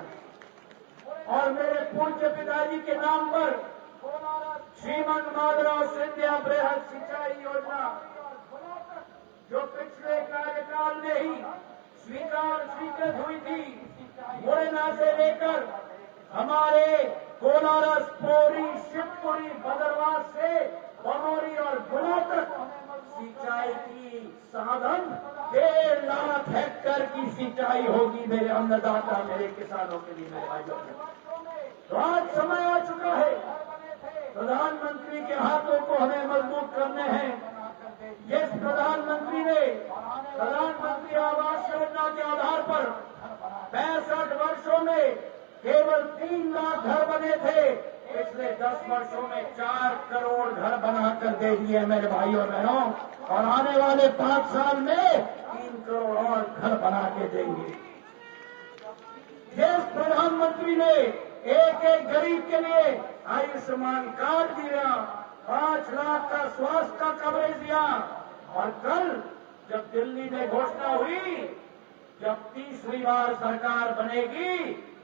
और मेरे पूज्य पिताजी के नाम पर श्रीमद माधवराव सिंधिया बृहद सिंचाई योजना, जो पिछले कार्यकाल में ही स्वीकृत हुई थी, मुरैना से लेकर हमारे कोलारस, पौरी, शिवपुरी, भद्रवाह से कदम 1.5 लाख हेक्टेयर की सिंचाई होगी मेरे अन्नदाता, मेरे किसानों के लिए, मेरे भाइयों के लिए। तो आज समय आ चुका है, प्रधानमंत्री के हाथों को हमें मजबूत करने हैं। जिस प्रधानमंत्री ने प्रधानमंत्री आवास योजना के आधार पर 65 वर्षों में केवल 3 लाख घर बने थे, पिछले 10 वर्षों में 4 करोड़ घर बनाकर दे दिए मेरे भाइयों और बहनों, और आने वाले 5 साल में 3 करोड़ और घर बना के देंगे। जिस प्रधानमंत्री ने एक एक गरीब के लिए आयुष्मान कार्ड दिया, 5 लाख का स्वास्थ्य का कवरेज दिया, और कल जब दिल्ली में घोषणा हुई, जब तीसरी बार सरकार बनेगी,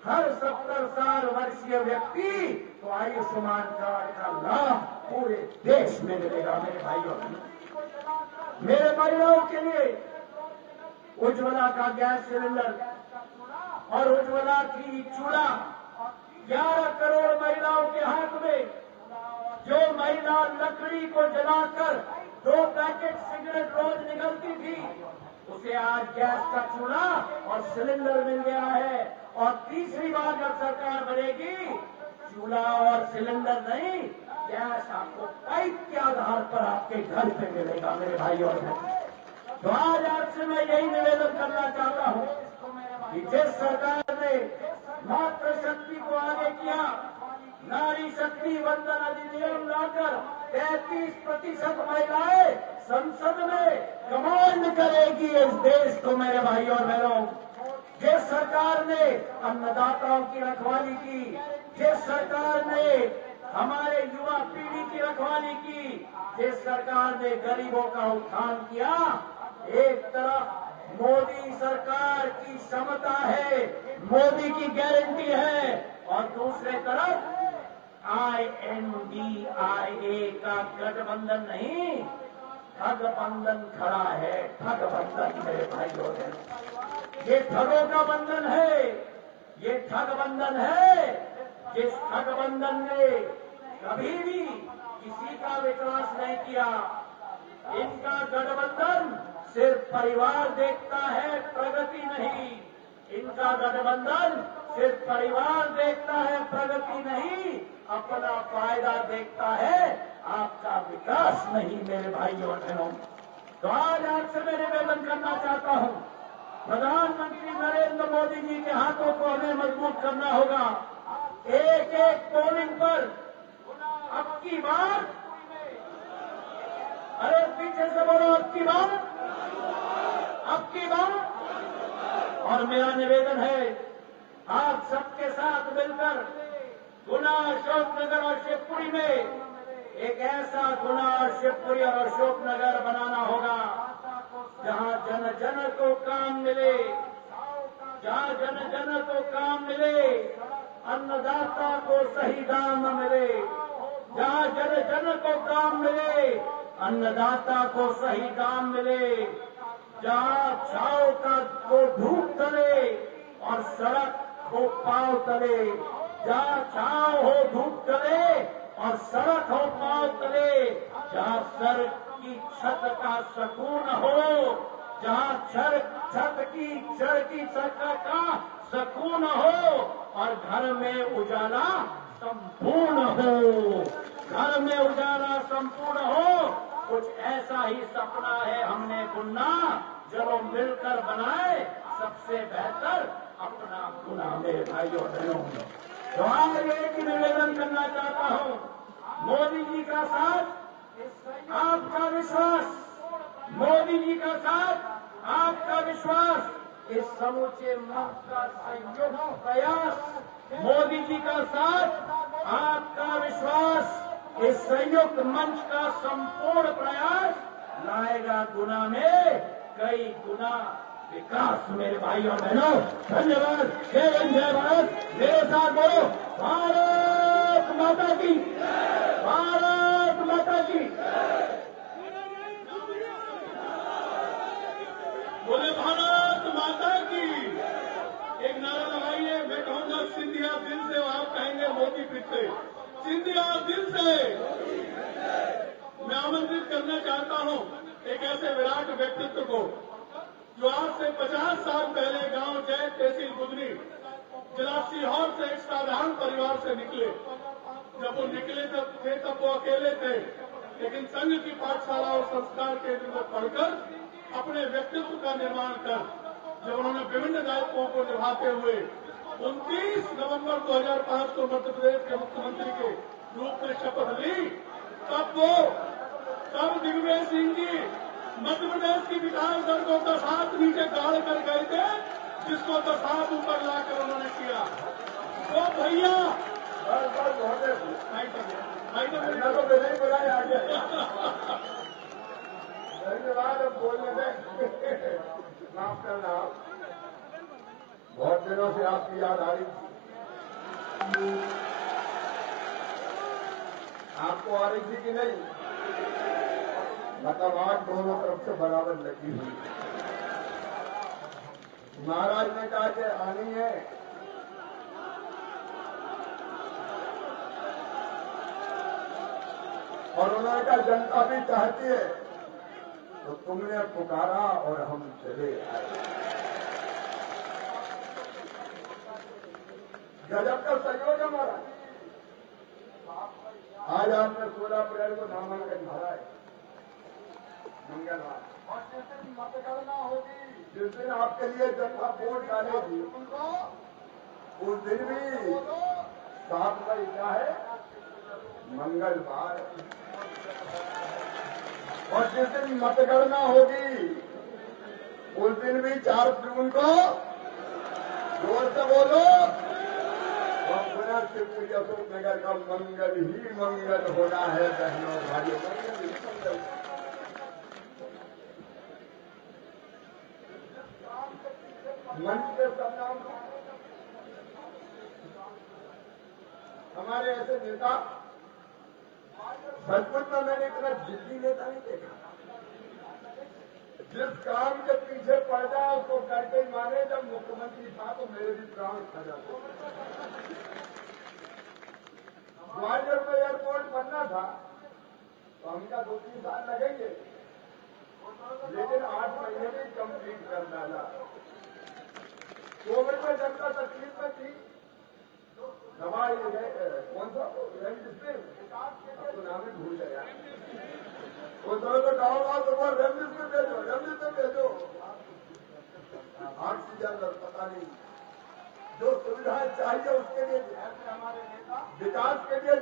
हर 70 साल वर्षीय व्यक्ति को आयुष्मान कार्ड का लाभ पूरे देश में मिलेगा मेरे भाइयों। मेरे महिलाओं के लिए उज्ज्वला का गैस सिलेंडर और उज्ज्वला की चूल्हा 11 करोड़ महिलाओं के हाथ में। जो महिला लकड़ी को जलाकर 2 पैकेट सिगरेट रोज निकलती थी, उसे आज गैस का चूल्हा और सिलेंडर मिल गया है। और तीसरी बार जब सरकार बनेगी, चूल्हा और सिलेंडर नहीं, गैस आपको पाइप के आधार पर आपके घर पे मिलेगा मेरे भाई और बहन। तो आज आपसे मैं यही निवेदन करना चाहता हूँ कि जिस सरकार ने मातृशक्ति को आगे किया, नारी शक्ति वंदन अधिनियम लाकर 33% महिलाएं संसद में कमांड करेगी इस देश को मेरे भाई और बहनों। जिस सरकार ने अन्नदाताओं की रखवाली की, जिस सरकार ने हमारे युवा पीढ़ी की रखवाली की, जिस सरकार ने गरीबों का उत्थान किया, एक तरफ मोदी सरकार की क्षमता है, मोदी की गारंटी है, और दूसरे तरफ INDIA का गठबंधन नहीं, ठगबंधन खड़ा है। ठगबंधन मेरे भाइयों और, ये ठगों का बंधन है, ये ठगबंधन है। जिस ठगबंधन ने कभी भी किसी का विकास नहीं किया। इनका गठबंधन सिर्फ परिवार देखता है, प्रगति नहीं। इनका गठबंधन सिर्फ परिवार देखता है, प्रगति नहीं, अपना फायदा देखता है, आपका विकास नहीं मेरे भाइयों और बहनों। तो आज आपसे मैं निवेदन करना चाहता हूं, प्रधानमंत्री नरेंद्र मोदी जी के हाथों को हमें मजबूत करना होगा। एक एक पोलिंग पर अब की बार, अरे पीछे से बोलो, अब की बार, अब की बार। और मेरा निवेदन है, आप सबके साथ मिलकर गुना, अशोकनगर और शिवपुरी में एक ऐसा गुना, शिवपुरी और अशोकनगर बनाना होगा जहां जन जन को काम मिले, जहां जन जन को काम मिले, अन्नदाता को सही दाम मिले, जहां जन जन को काम मिले, अन्नदाता को सही दाम मिले, जहां छाव का को धूप तले और सड़क को पांव तले, जहां छाव हो धूप तले और सड़क हो पांव तले, जहां सर की छत का सुकून हो, जहां छत की छत का सुकून हो, और घर में उजाला संपूर्ण हो, घर में उजाला संपूर्ण हो। कुछ ऐसा ही सपना है हमने बुनना, चलो मिलकर बनाए सबसे बेहतर अपना गुना मेरे भाइयों बहनों। तो आज एक ही निवेदन करना चाहता हूँ, मोदी जी का साथ, आपका विश्वास, मोदी जी का साथ, आपका विश्वास, इस समूचे मंच का संयुक्त प्रयास, मोदी जी का साथ, आपका विश्वास, इस संयुक्त मंच का संपूर्ण प्रयास लाएगा गुना में कई गुना विकास मेरे भाई और बहनों। धन्यवाद। जय हिंद, जय भारत। मेरे साथ बोलो, भारत माता की, भारत माता की। बोले भारत माता की। एक नारा लगाइए, मैं कहूंगा सिंधिया दिल से, आप कहेंगे मोदी फिर से। सिंधिया दिल से। मैं आमंत्रित करना चाहता हूं एक ऐसे विराट व्यक्तित्व को जो आज से 50 साल पहले गांव जय तहसील गुजरी जिला सीहोर से एक साधारण परिवार से निकले। जब वो निकले थे तब वो अकेले थे, लेकिन संघ की पाठशाला और संस्कार केंद्र में पढ़कर अपने व्यक्तित्व का निर्माण कर जब उन्होंने विभिन्न दायित्वों को निभाते हुए 29 नवंबर 2005 को मध्य प्रदेश के मुख्यमंत्री के रूप में शपथ ली, तब दिग्विजय सिंह जी मध्य प्रदेश की विकास दर को 10 हाथ नीचे गाड़ कर गए थे, जिसको 10 हाथ ऊपर लाकर उन्होंने किया। तो भैया तो मैंने ही बुलाया आगे। धन्यवाद। अब बोलने में माफ करना, बहुत दिनों से आपकी याद आ रही थी। आपको आ रही थी कि नहीं? मतलब आग दोनों तरफ से बराबर लगी हुई। महाराज ने कहा कि आनी है, और उन्होंने कहा जनता भी चाहती है, तो तुमने पुकारा और हम चले आए। गजब का सहयोग हमारा। आज आपने 16 अप्रैल को नामांकन भरा है, मंगलवार, और जिस दिन मतगणना होगी, जिस दिन आपके लिए जनता वोट डालेगी, उस दिन भी 7 मई क्या है? मंगलवार। और जिस दिन मतगणना होगी उस दिन भी 4 जून को, जोर से बोलो, शिवपुरी अशोकनगर का मंगल ही मंगल होना है। बहनों भाइयों, मंगल ही मंगल। मंच के सब नाम हमारे ऐसे नेता, सचमुच में मैंने इतना जिद्दी नेता नहीं देखा। जिस काम के पीछे पड़ जाए उसको करके ही माने। जब मुख्यमंत्री था तो मेरे भी प्राण खा जाते। ग्वालियर में एयरपोर्ट बनना था तो हमका 2-3 साल लगेंगे, लेकिन 8 महीने में कंप्लीट कर डाला। कोविड में जनता तकलीफ में थी, दवाई कौन सा रेमडेसिविर, आपको नाम ही भूल गया। वो तो गाँव तो वो रेमडेसिविर भेजो, ऑक्सीजन और पता नहीं जो सुविधाएं चाहिए उसके लिए हमारे नेता विकास के लिए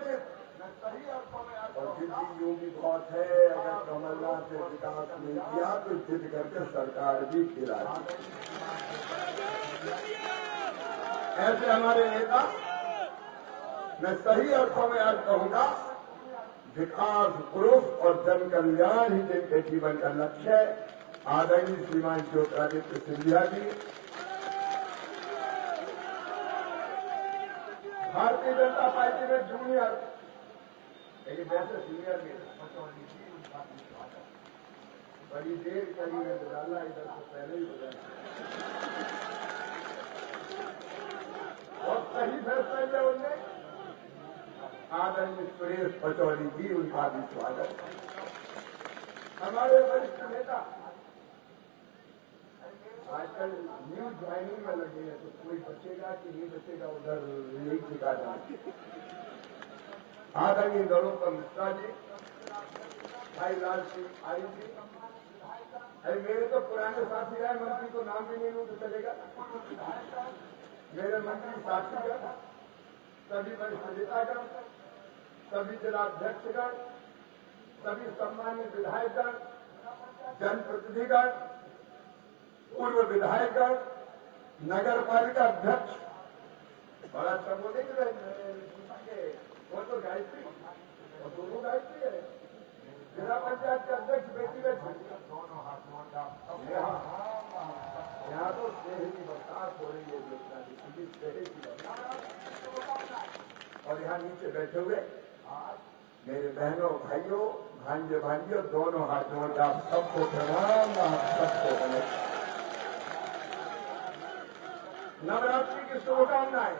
सही अर्थों में। और जिद्दी योगी बहुत है, अगर कमलनाथ ने विकास नहीं किया तो जिद करके सरकार भी गिरा दी। ऐसे हमारे नेता, मैं सही अर्थों में आज कहूंगा, विकास पुरुष और जन कल्याण ही जिनके जीवन का लक्ष्य है। आदरणीय श्रीमान ज्योतिरादित्य सिंधिया जी भारतीय जनता पार्टी में जूनियर, लेकिन वैसे सीनियर नहीं, बड़ी देर करी है डाला, इधर से पहले ही हो जाए। और सही फैसला लिया उनने। आदरणीय सुरेश पचौरी जी, उनका भी स्वागत। हमारे वरिष्ठ नेता आजकल न्यू ज्वाइनिंग में लगे हैं, तो कोई बचेगा कि नहीं बचेगा उधर यही ठिकाना। आदरणीय नरोत्तम मिश्रा जी, भाई लाल सिंह आर्य जी, अरे मेरे तो पुराने साथी है, मंत्री को नाम भी नहीं लूँ तो चलेगा। मेरे मंत्री साथीगण, सभी वरिष्ठ नेतागण, सभी जिलाध्यक्षगण, सभी सम्मानित विधायकगण, जनप्रतिनिधिगण, पूर्व विधायकगण, नगर पालिका अध्यक्ष, बड़ा अच्छा बोले वो तो गायत्री और दोनों गायत्री है। जिला पंचायत के अध्यक्ष बेटी बैठी, यहाँ तो स्नेह की बरसात हो रही है, स्नेह की बरसात। और यहाँ नीचे बैठे हुए मेरे बहनों भाइयों, भांजे भांजियों, दोनों हाथ जोड़ के आप सबको प्रणाम, आप सबको नमस्कार। नवरात्रि की शुभकामनाएं।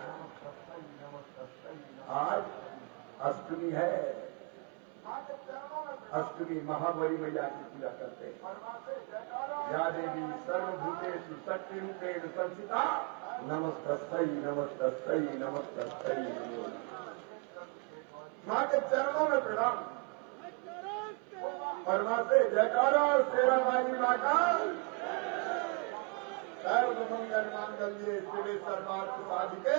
आज अष्टमी है, अष्टमी महागौरी मैया की पूजा करते हैं। या देवी सर्वभूतेषु शक्तिरूपेण संस्थिता नमस्तस्यै नमस्तस्यै नमस्तस्यै नमो नमः। मां के चरणों में प्रणाम और मां से जयकारा और शेरा वाली मां का सर्वमंगल मांगल्ये शिवे सर्वार्थ साधिके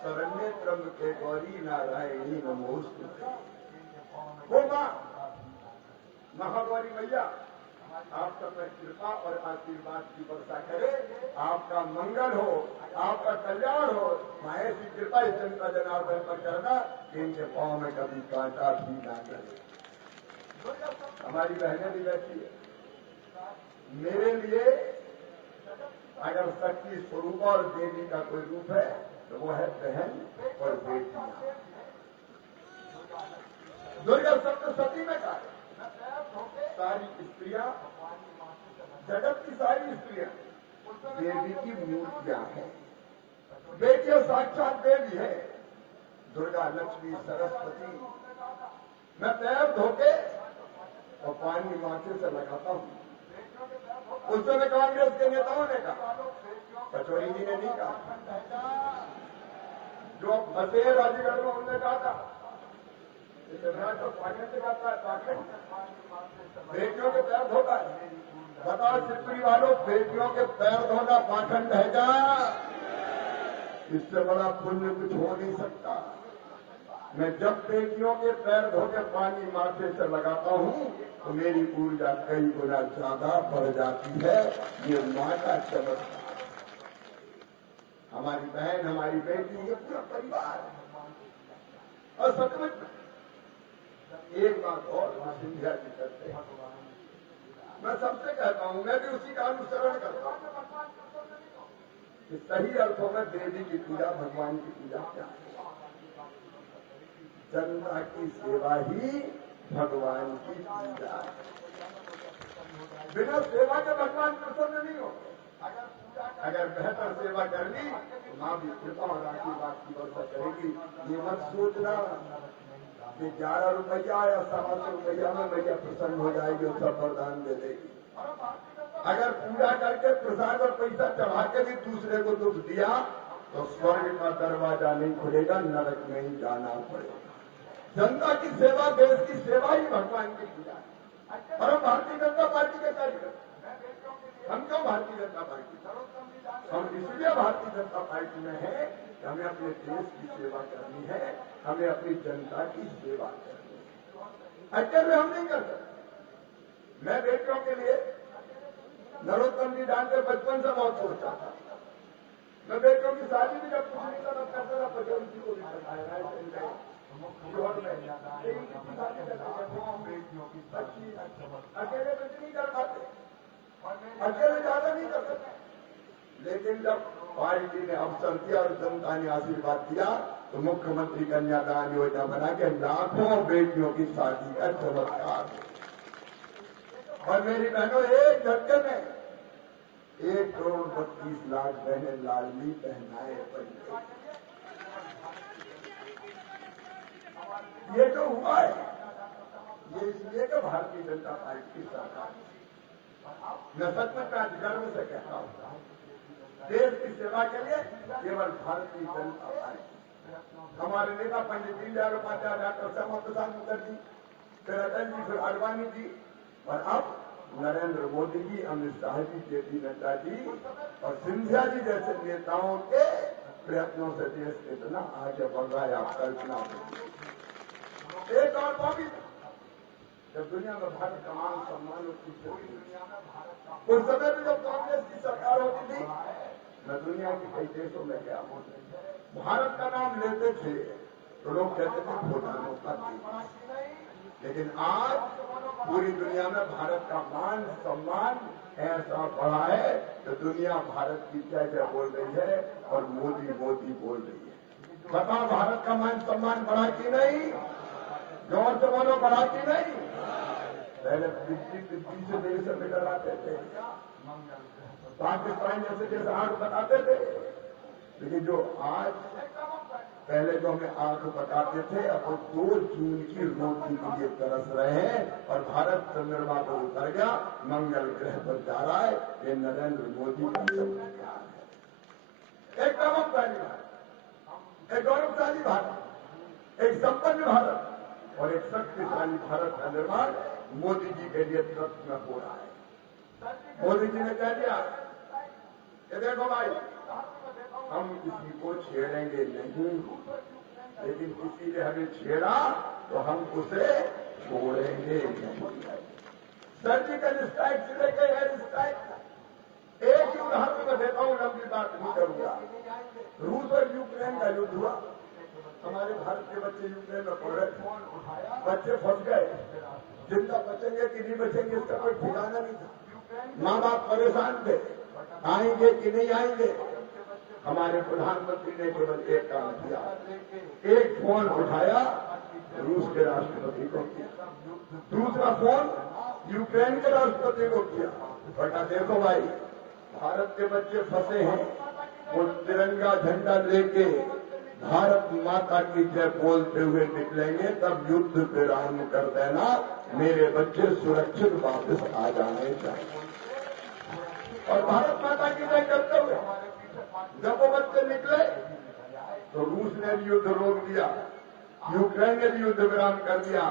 शरण्ये त्र्यंबके गौरी नारायणी नमोस्तुते। वो मां महागौरी मैया आप सब में कृपा और आशीर्वाद की वर्षा करे, आपका मंगल हो, आपका कल्याण हो। मां ऐसी कृपा इस जनता जनार्दन पर करना कि इनके पांव में कभी कांटा भी ना करे। हमारी बहनें भी बैठी है। मेरे लिए अगर शक्ति स्वरूप और देवी का कोई रूप है तो वो है बहन और बेटियां। दुर्गा सप्तशती में कहा सारी स्त्रियां, जगत की सारी स्त्रियां देवी की मूर्तियां हैं। बेटियां साक्षात देवी है, दुर्गा लक्ष्मी सरस्वती। मैं पैर धोके और पानी माथे से लगाता हूं। उस समय कांग्रेस के नेताओं ने कहा, पचौरी जी ने नहीं कहा, जो बसेर अलीगढ़ में उन्होंने कहा था शिवराज को पाखंड से कहता है, पाखंड बेटियों के पैर धोता है। बताओ शिवपुरी वालों, बेटियों के पैर धोना पाखंड है क्या? इससे बड़ा पुण्य कुछ हो नहीं सकता। मैं जब बेटियों के पैर धोकर पानी माथे से लगाता हूं तो मेरी ऊर्जा कई गुना ज्यादा बढ़ जाती है। ये मां का चमत्कार। हमारी बहन, हमारी बेटी, ये पूरा परिवार है। और सचमुच एक बात और सिंधिया जी करते हैं, मैं सबसे कहता हूं, मैं भी उसी का अनुसरण करता हूं कि सही अर्थों में देवी की पूजा, भगवान की पूजा क्या है? जनता की सेवा ही भगवान की पूजा है। बिना सेवा के भगवान प्रसन्न नहीं हो। अगर बेहतर सेवा कर ली तो मां भी कृपा और आशीर्वाद की वर्षा करेगी। ये मत सोचना कि 11 रुपया या 700 रुपया में मैया प्रसन्न हो जाएगी और सब वरदान दे देगी। अगर पूजा करके प्रसाद और पैसा चढ़ा के भी दूसरे को दुख दिया तो स्वर्ग का दरवाजा नहीं खुलेगा, नरक में ही जाना पड़ेगा। जनता की सेवा, देश की सेवा ही भगवान की पूजा है। और हम भारतीय जनता पार्टी के कार्यकर्ता, हम क्यों भारतीय जनता पार्टी? हम इसलिए भारतीय जनता पार्टी में हैं कि हमें अपने देश की सेवा करनी है, हमें अपनी जनता की सेवा करनी है। अकेले हम नहीं कर सकते। मैं बेटियों के लिए नरोत्तम जी जानते बचपन से बहुत सोचता था। मैं बेटियों की शादी भी जब कुछ नहीं करता था, पचौरी जी को भी बताया अकेले कुछ नहीं कर पाते, अकेले ज्यादा नहीं कर सकते। लेकिन जब पार्टी ने अवसर दिया और जनता ने आशीर्वाद दिया तो मुख्यमंत्री कन्यादान योजना बना के लाखों बेटियों की शादी का चमत्कार। और मेरी बहनों, एक झटके में 1,32,00,000 बहनें लाडली बहनाएं बन गई। ये जो हुआ है ये इसलिए कि भारतीय जनता पार्टी की सरकार। मैं सच में आज गर्व से कहता हूं, देश की सेवा के लिए केवल भारतीय जनता पार्टी। हमारे नेता पंडित दीनदयाल उपाध्याय, डॉक्टर श्यामा प्रसाद मुखर्जी, फिर अटल जी, फिर आडवाणी जी, और अब नरेंद्र मोदी जी, अमित शाह जी, जेपी नड्डा जी और सिंधिया जी जैसे नेताओं के प्रयत्नों से देश कितना आगे बढ़ रहा है, आप कल्पना करिए। एक और बात, जब दुनिया में भारत का मान सम्मान उस समय भी जब कांग्रेस की सरकार होती थी, मैं दुनिया के कई देशों में गया हूं, भारत का नाम लेते थे तो लोग कहते थे भूटानों का देश। लेकिन आज पूरी दुनिया में भारत का मान सम्मान ऐसा बढ़ा है कि दुनिया भारत की जय जय बोल रही है और मोदी मोदी बोल रही है। बताओ, भारत का मान सम्मान बढ़ा कि नहीं? जोर से बोलो, बढ़ा कि नहीं? पहले पिछली से देश से निकल आते थे, पाकिस्तान जैसे आग बताते थे, लेकिन जो आज पहले जो हमें आंख बताते थे अब वो 2 जून की रोटी के लिए तरस रहे हैं और भारत चंद्रमा पर उतर गया, मंगल ग्रह पर जा रहा है। ये नरेंद्र मोदी का चमत्कार है। एक प्रभावशाली भारत, एक गौरवशाली भारत, एक संपन्न भारत और एक शक्तिशाली भारत का निर्माण मोदी जी के नेतृत्व में हो रहा है। मोदी जी ने कह दिया कि देखो भाई, हम किसी को छेड़ेंगे नहीं, लेकिन किसी ने हमें छेड़ा तो हम उसे छोड़ेंगे नहीं। सर्जिकल स्ट्राइक से लेकर एयर स्ट्राइक, एक ही उदाहरण में देता हूं, लंबी बात नहीं करूंगा। रूस और यूक्रेन का युद्ध हुआ, हमारे भारत के बच्चे यूक्रेन में पड़ रहे थे, बच्चे फंस गए, जिंदा बचेंगे कि नहीं बचेंगे इसका कोई ठिकाना नहीं था। माँ बाप परेशान थे, आएंगे कि नहीं आएंगे। हमारे प्रधानमंत्री ने केवल एक काम किया, एक फोन उठाया, रूस के राष्ट्रपति को किया, दूसरा फोन यूक्रेन के राष्ट्रपति को किया और कहा देखो भाई, भारत के बच्चे फंसे हैं, वो तिरंगा झंडा लेके भारत माता की जय बोलते हुए निकलेंगे, तब युद्ध विराम कर देना, मेरे बच्चे सुरक्षित वापस आ जाने चाहिए। और भारत माता की जय करते हुए जब वो बच्चे निकले तो रूस ने भी युद्ध रोक दिया, यूक्रेन ने भी युद्ध विराम कर दिया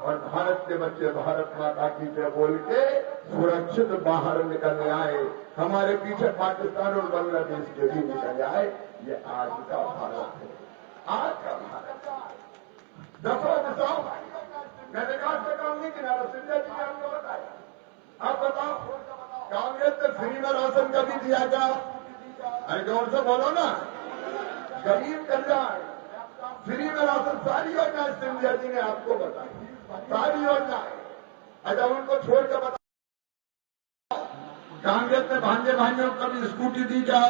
और भारत के बच्चे भारत माता की जय बोल के सुरक्षित बाहर निकल आए। हमारे पीछे पाकिस्तान और बांग्लादेश के भी निकल आए। ये आज का भारत है, आज का भारत। दसों दिशाओं मैं विकास का काम नहीं किया, सिंधिया जी ने हमको बताया। अब बताओ, कांग्रेस ने फ्री में राशन कभी दिया क्या? अरे जोर से बोलो ना। गरीब कल्याण, फ्री में राशन, सारी योजनाएं सिंधिया जी ने आपको बताई, सारी योजनाएं। अच्छा, उनको छोड़ के बताओ, कांग्रेस ने भांजे भाइयों को कभी स्कूटी दी क्या?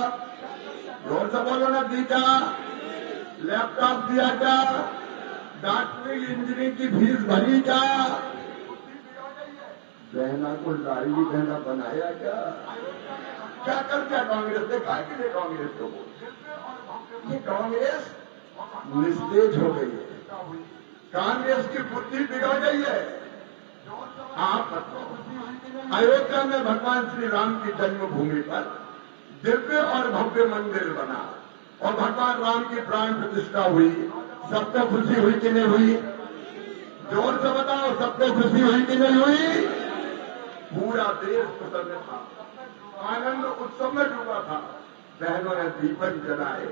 जोर से बोलो ना, दी क्या? लैपटॉप दिया क्या? डॉक्टरी इंजीनियरिंग की फीस भरी क्या? बहना को लाडली बहना बनाया क्या? क्या कर दिया कांग्रेस ने? काय के लिए कांग्रेस को बोल? ये कांग्रेस निस्तेज हो गई है, कांग्रेस की बुद्धि बिगड़ गई है। आप अयोध्या में भगवान श्री राम की जन्मभूमि पर दिव्य और भव्य मंदिर बना और भगवान राम की प्राण प्रतिष्ठा हुई। सबको खुशी हुई कि नहीं हुई? जोर से बताओ, सबको खुशी हुई कि नहीं हुई? पूरा देश प्रसन्न था, आनंद उत्सव में डूबा था। बहनों ने दीपक जलाए,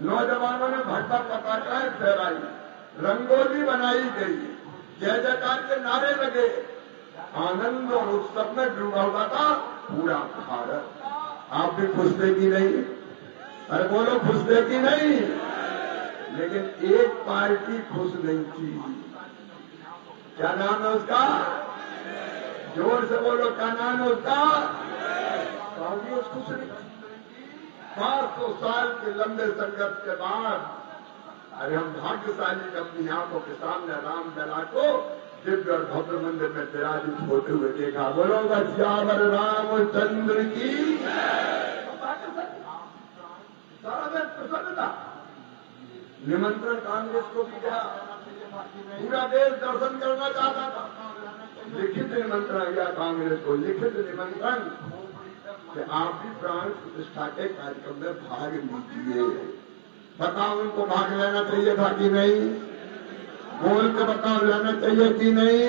नौजवानों ने भट्टा पटाखाएं फहराई, रंगोली बनाई गई, जय जयकार के नारे लगे, आनंद और उत्सव में डूबा हुआ था पूरा भारत। आप भी खुश थे कि नहीं? अरे बोलो, खुश थे कि नहीं? लेकिन एक पार्टी खुश नहीं थी। क्या नाम है उसका? जोर से बोलो, क्या नाम है उसका? कांग्रेस खुश नहीं। 500 साल के लंबे संघर्ष के बाद अरे हम भाग्यशाली ने अपनी आंखों के सामने रामलला को दिव्य और भव्य मंदिर में विराजित होते हुए देखा। बोलो श्यावर रामचंद्र की। सारा देश प्रसन्न था। निमंत्रण कांग्रेस को भी गया, पूरा देश दर्शन करना चाहता था। लिखित निमंत्रण गया कांग्रेस को, लिखित निमंत्रण कि आप भी प्राण प्रतिष्ठा के कार्यक्रम में भाग लीजिए। बताओ, उनको भाग लेना चाहिए था कि नहीं? बोल के बताओ, लेना चाहिए कि नहीं?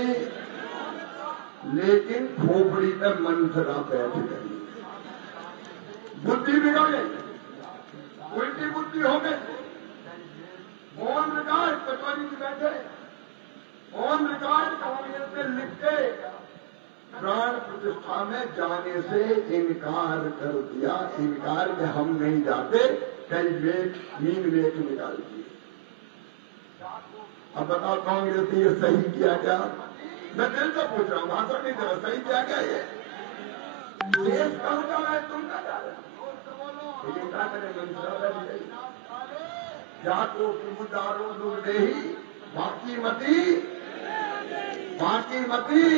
लेकिन खोपड़ी पे मंथरा बैठ गई, बुद्धि बिगड़ गई, उल्टी बुद्धि हो गई। ऑन रिकॉर्ड पटवारी जी बैठे, ऑन रिकॉर्ड कांग्रेस ने लिख के प्राण प्रतिष्ठा में जाने से इनकार कर दिया। इनकार में हम नहीं जाते, कई मीन लेख निकाल दिए। अब बताओ, कांग्रेस ने ये सही किया क्या? मैं दिल से पूछ रहा हूं, भाषण नहीं दे रहा, सही किया क्या? ये देश कहां जा रहा है, तुम क्या जा रहे हो? लेकिन क्या करें, मंत्रालय क्या तो प्रमुदारो दुर्देही बाकी मती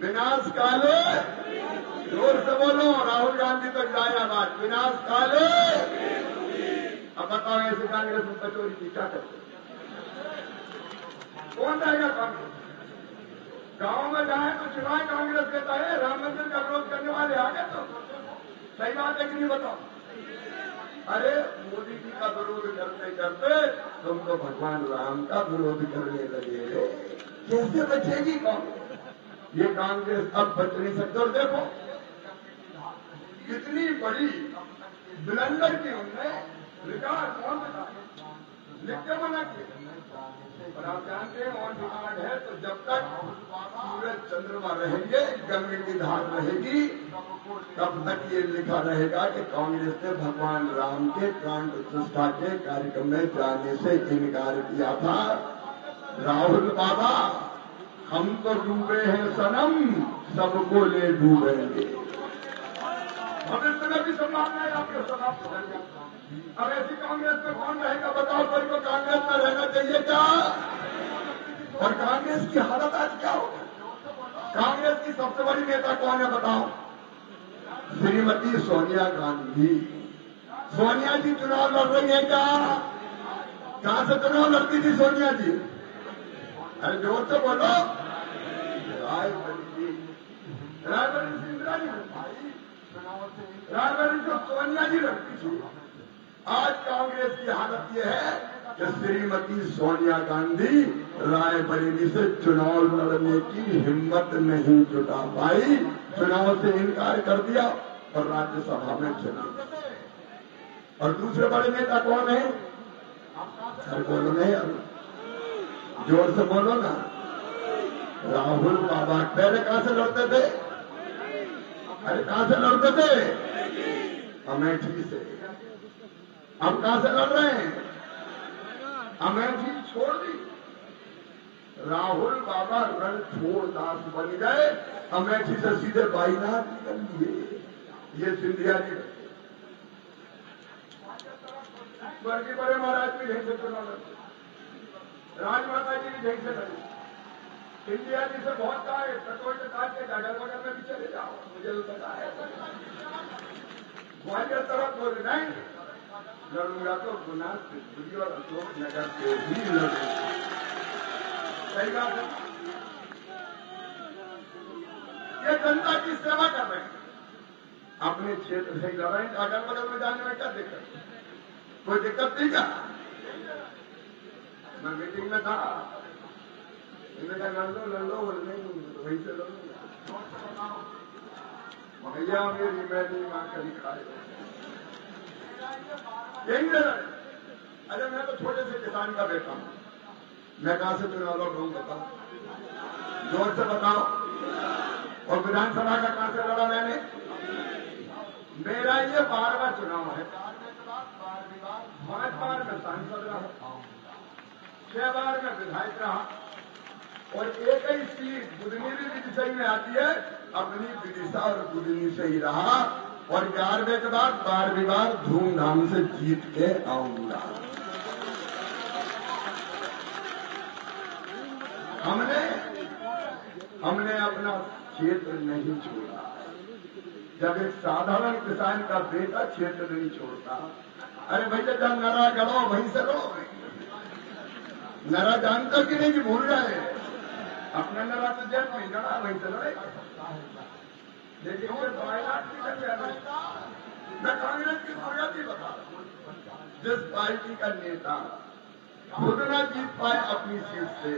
विनाश काले। जोर से बोलो, राहुल गांधी तक जाए बात, विनाश काले। अब बताओ ऐसे कांग्रेस में कचोरी की क्या करते? कौन रहेगा कांग्रेस? गांव में जाए तो चुनाव कांग्रेस कहता है राम मंदिर का विरोध करने वाले आ गए तो सही बात है कि नहीं बताओ? अरे मोदी जी का विरोध करते करते तुम तो भगवान राम का विरोध करने लगे। कैसे बचेगी कांग्रेस? ये कांग्रेस अब बच नहीं सकती। और देखो कितनी बड़ी ब्लंडर की उनने रिकॉर्ड कौन था लिख के मना किया। और आप जानते हैं और रिकॉर्ड है तो जब तक सूरज चंद्रमा रहेंगे, गंगे की धार रहेगी, तब तक ये लिखा रहेगा कि कांग्रेस ने भगवान राम के प्राण प्रतिष्ठा के कार्यक्रम में जाने से इनकार किया था। राहुल बाबा हम तो डूबे हैं सनम, सबको ले डूबेंगे। अब इस समय भी संभावना है आपके समाप्त हो जाएगा। अब ऐसी कांग्रेस में कौन रहेगा बताओ? कोई को कांग्रेस में रहना चाहिए क्या? और कांग्रेस की हालत आज क्या होगी? कांग्रेस की सबसे बड़ी नेता कौन है बताओ? श्रीमती सोनिया गांधी। सोनिया जी चुनाव लड़ रही है क्या? कहां से चुनाव लड़ती थी सोनिया जी? अरे जोर से बोलो। रायबरेली से इंदिरा जी लड़ती, रायबरेली से सोनिया जी लड़ती थी। आज कांग्रेस की हालत यह है कि श्रीमती सोनिया गांधी रायबरेली से चुनाव लड़ने की हिम्मत नहीं जुटा पाई, चुनाव से इनकार कर दिया और राज्यसभा में चली। और दूसरे बड़े नेता कौन है? अरे बोलो नहीं, जोर से बोलो ना। राहुल बाबा पहले कहां से लड़ते थे? अरे कहां से लड़ते थे? अमेठी से। अब कहां से लड़ रहे हैं? अमेठी छोड़ दी। राहुल बाबा रणछोड़ दास बन गए, अमेठी से सीधे बाईनाथ निकल दिए। ये सिंधिया जी स्वर्गीय बड़े महाराज भी यहीं से चुनाव लड़ते, राजमाता जी भी यहीं से लड़ी। सिंधिया जी से बहुत कहा है कटोई के काट के जागर वगैरह में भी चले जाओ, मुझे तो पता है। ग्वालियर तरफ बोले नहीं लड़ूंगा तो गुना सिद्धपुरी और अशोक नगर से ही लड़ूंगा। सही बात है। ये जनता की सेवा कर रहे हैं, अपने क्षेत्र से लड़ रहे हैं। अगल बगल में जाने में क्या दिक्कत? कोई दिक्कत नहीं क्या? मैं मीटिंग में था, इन्होंने कहा लड़ लो बोले नहीं तो वहीं से लड़ूंगा। भैया मेरी मैं मां कभी खाए यही लड़। अरे मैं तो छोटे से किसान का बेटा हूं, मैं कहां से चुनाव लड़ रहा हूं बताओ? जोर से बताओ। और विधानसभा का कहां से लड़ा मैंने? मेरा ये 12वां चुनाव है। 5 बार मैं सांसद रहा, 6 बार मैं विधायक रहा और एक ही सीट बुधनी भी विदिशा में आती है, अपनी विदिशा और बुधनी से ही रहा। और 11वें के बाद 12वीं बार धूमधाम से जीत के आऊंगा। हमने अपना क्षेत्र नहीं छोड़ा। जब एक साधारण किसान का बेटा क्षेत्र नहीं छोड़ता, अरे भैया जब नरा गड़ो वहीं से लो। नरा जानता कि नहीं कि भूल जाए अपना नरा तो जेल में गड़ा वहीं से लड़े। लेकिन वो बायलाट निकल गया। मैं कांग्रेस की बुनियादी बता रहा हूं, जिस पार्टी का नेता खुद न जीत पाए अपनी सीट से,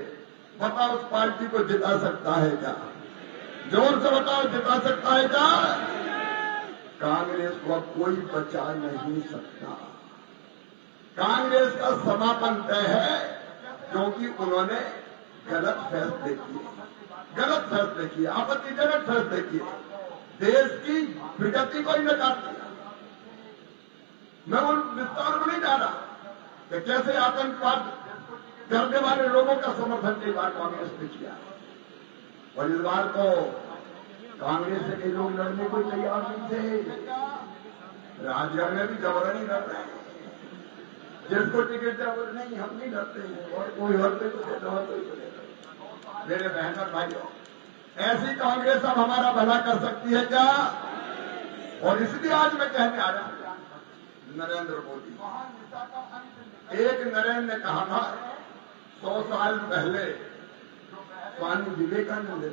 बताओ उस पार्टी को जिता सकता है क्या? जोर से बताओ, जिता सकता है क्या? कांग्रेस को अब कोई बचा नहीं सकता। कांग्रेस का समापन तय है, क्योंकि उन्होंने गलत फैसले किए, आपत्तिजनक फैसले किए, देश की प्रगति को ही नकार दिया। मैं उन विस्तार में नहीं जा रहा कि कैसे आतंकवाद करने वाले लोगों का समर्थन कई बार कांग्रेस ने किया। और इस बार तो कांग्रेस से कई लोग लड़ने को तैयार नहीं थे। राजगढ़ में भी जबरन लड़ रहे हैं। जिसको टिकट दिया बोले नहीं हम नहीं लड़ते हैं, और कोई और कोई को देता है कोई को देता। मेरे बहन और भाइयों, ऐसी कांग्रेस अब हमारा भला कर सकती है क्या? और इसलिए आज मैं कहने आया, नरेंद्र मोदी एक नरेंद्र ने कहा था 100 साल पहले स्वामी विवेकानंद ने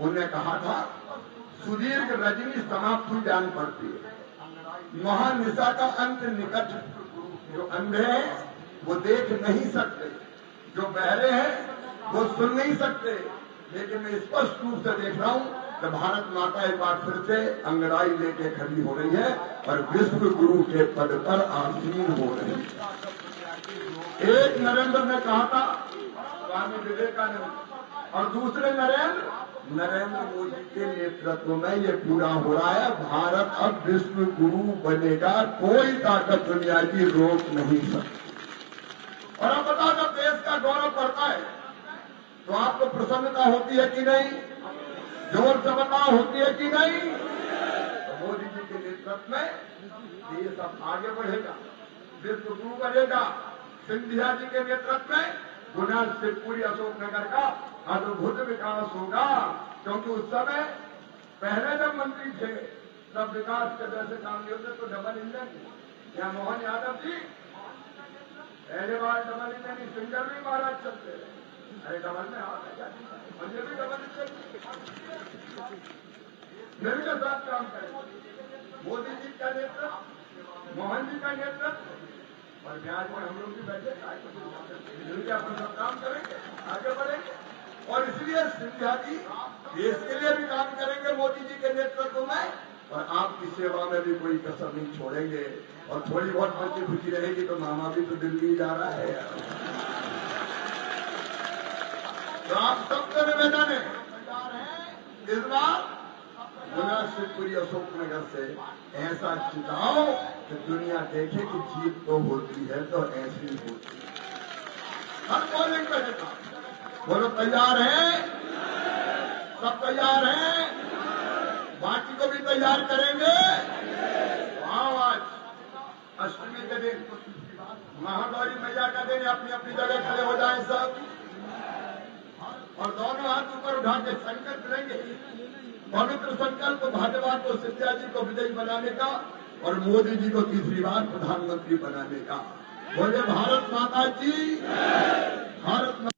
उन्हें कहा था सुदीर्घ रजनी समाप्त हुई जान पड़ती है, महानिशा का अंत निकट। जो अंधे हैं वो देख नहीं सकते, जो बहरे हैं वो सुन नहीं सकते, लेकिन मैं स्पष्ट रूप से देख रहा हूं कि भारत माता एक बार फिर से अंगड़ाई लेके खड़ी हो रही है और विश्व गुरु के पद पर आसीन हो रही है। एक नरेंद्र ने कहा था स्वामी विवेकानंद और दूसरे नरेंद्र मोदी के नेतृत्व में ये पूरा हो रहा है। भारत अब विश्व गुरु बनेगा, कोई ताकत दुनिया की रोक नहीं सकती। और अब बताओ, जब देश का गौरव बढ़ता है तो आपको प्रसन्नता होती है कि नहीं? जोर से बताओ, होती है कि नहीं? तो मोदी जी के नेतृत्व में देश अब आगे बढ़ेगा, विश्व गुरु बनेगा। सिंधिया जी के नेतृत्व में गुना शिवपुरी अशोकनगर का अद्भुत विकास होगा, क्योंकि उस समय पहले जब मंत्री थे तब विकास के जैसे काम नहीं होते, तो डबल इंजन या मोहन यादव जी पहले बार डबल इंजन सिंगल भी महाराज चलते रहे। अरे डबल में आ मुझे भी डबल इंजन मेरे के साथ काम करें। मोदी जी का नेतृत्व, मोहन जी का नेतृत्व और ब्याज में हम लोग भी बैठे मिलकर अपन सब काम करेंगे, आगे बढ़ेंगे। और इसलिए सिंधिया जी देश के लिए भी काम करेंगे मोदी जी के नेतृत्व में, और आपकी सेवा में भी कोई कसर नहीं छोड़ेंगे। और थोड़ी बहुत बची खुशी रहेगी तो मामा भी तो दिल्ली जा रहा है। तो आप सबसे निवेदन है, इस बार गुना शिवपुरी अशोकनगर से ऐसा चुनाव कि दुनिया देखे कि जीत तो होती है तो ऐसी होती है। हर पोलिंग रहेगा। बोलो तैयार हैं? सब तैयार हैं? बाकी को भी तैयार करेंगे। आओ, आज अष्टमी के दिन, महागौरी मैया का दिन, अपनी अपनी जगह खड़े हो जाएं सब, और दोनों हाथ ऊपर उठा के संकल्प लेंगे, पवित्र संकल्प भाजपा को, सिंधिया जी को विजयी बनाने का और मोदी जी को तीसरी बार प्रधानमंत्री बनाने का। बोले भारत माता की, भारत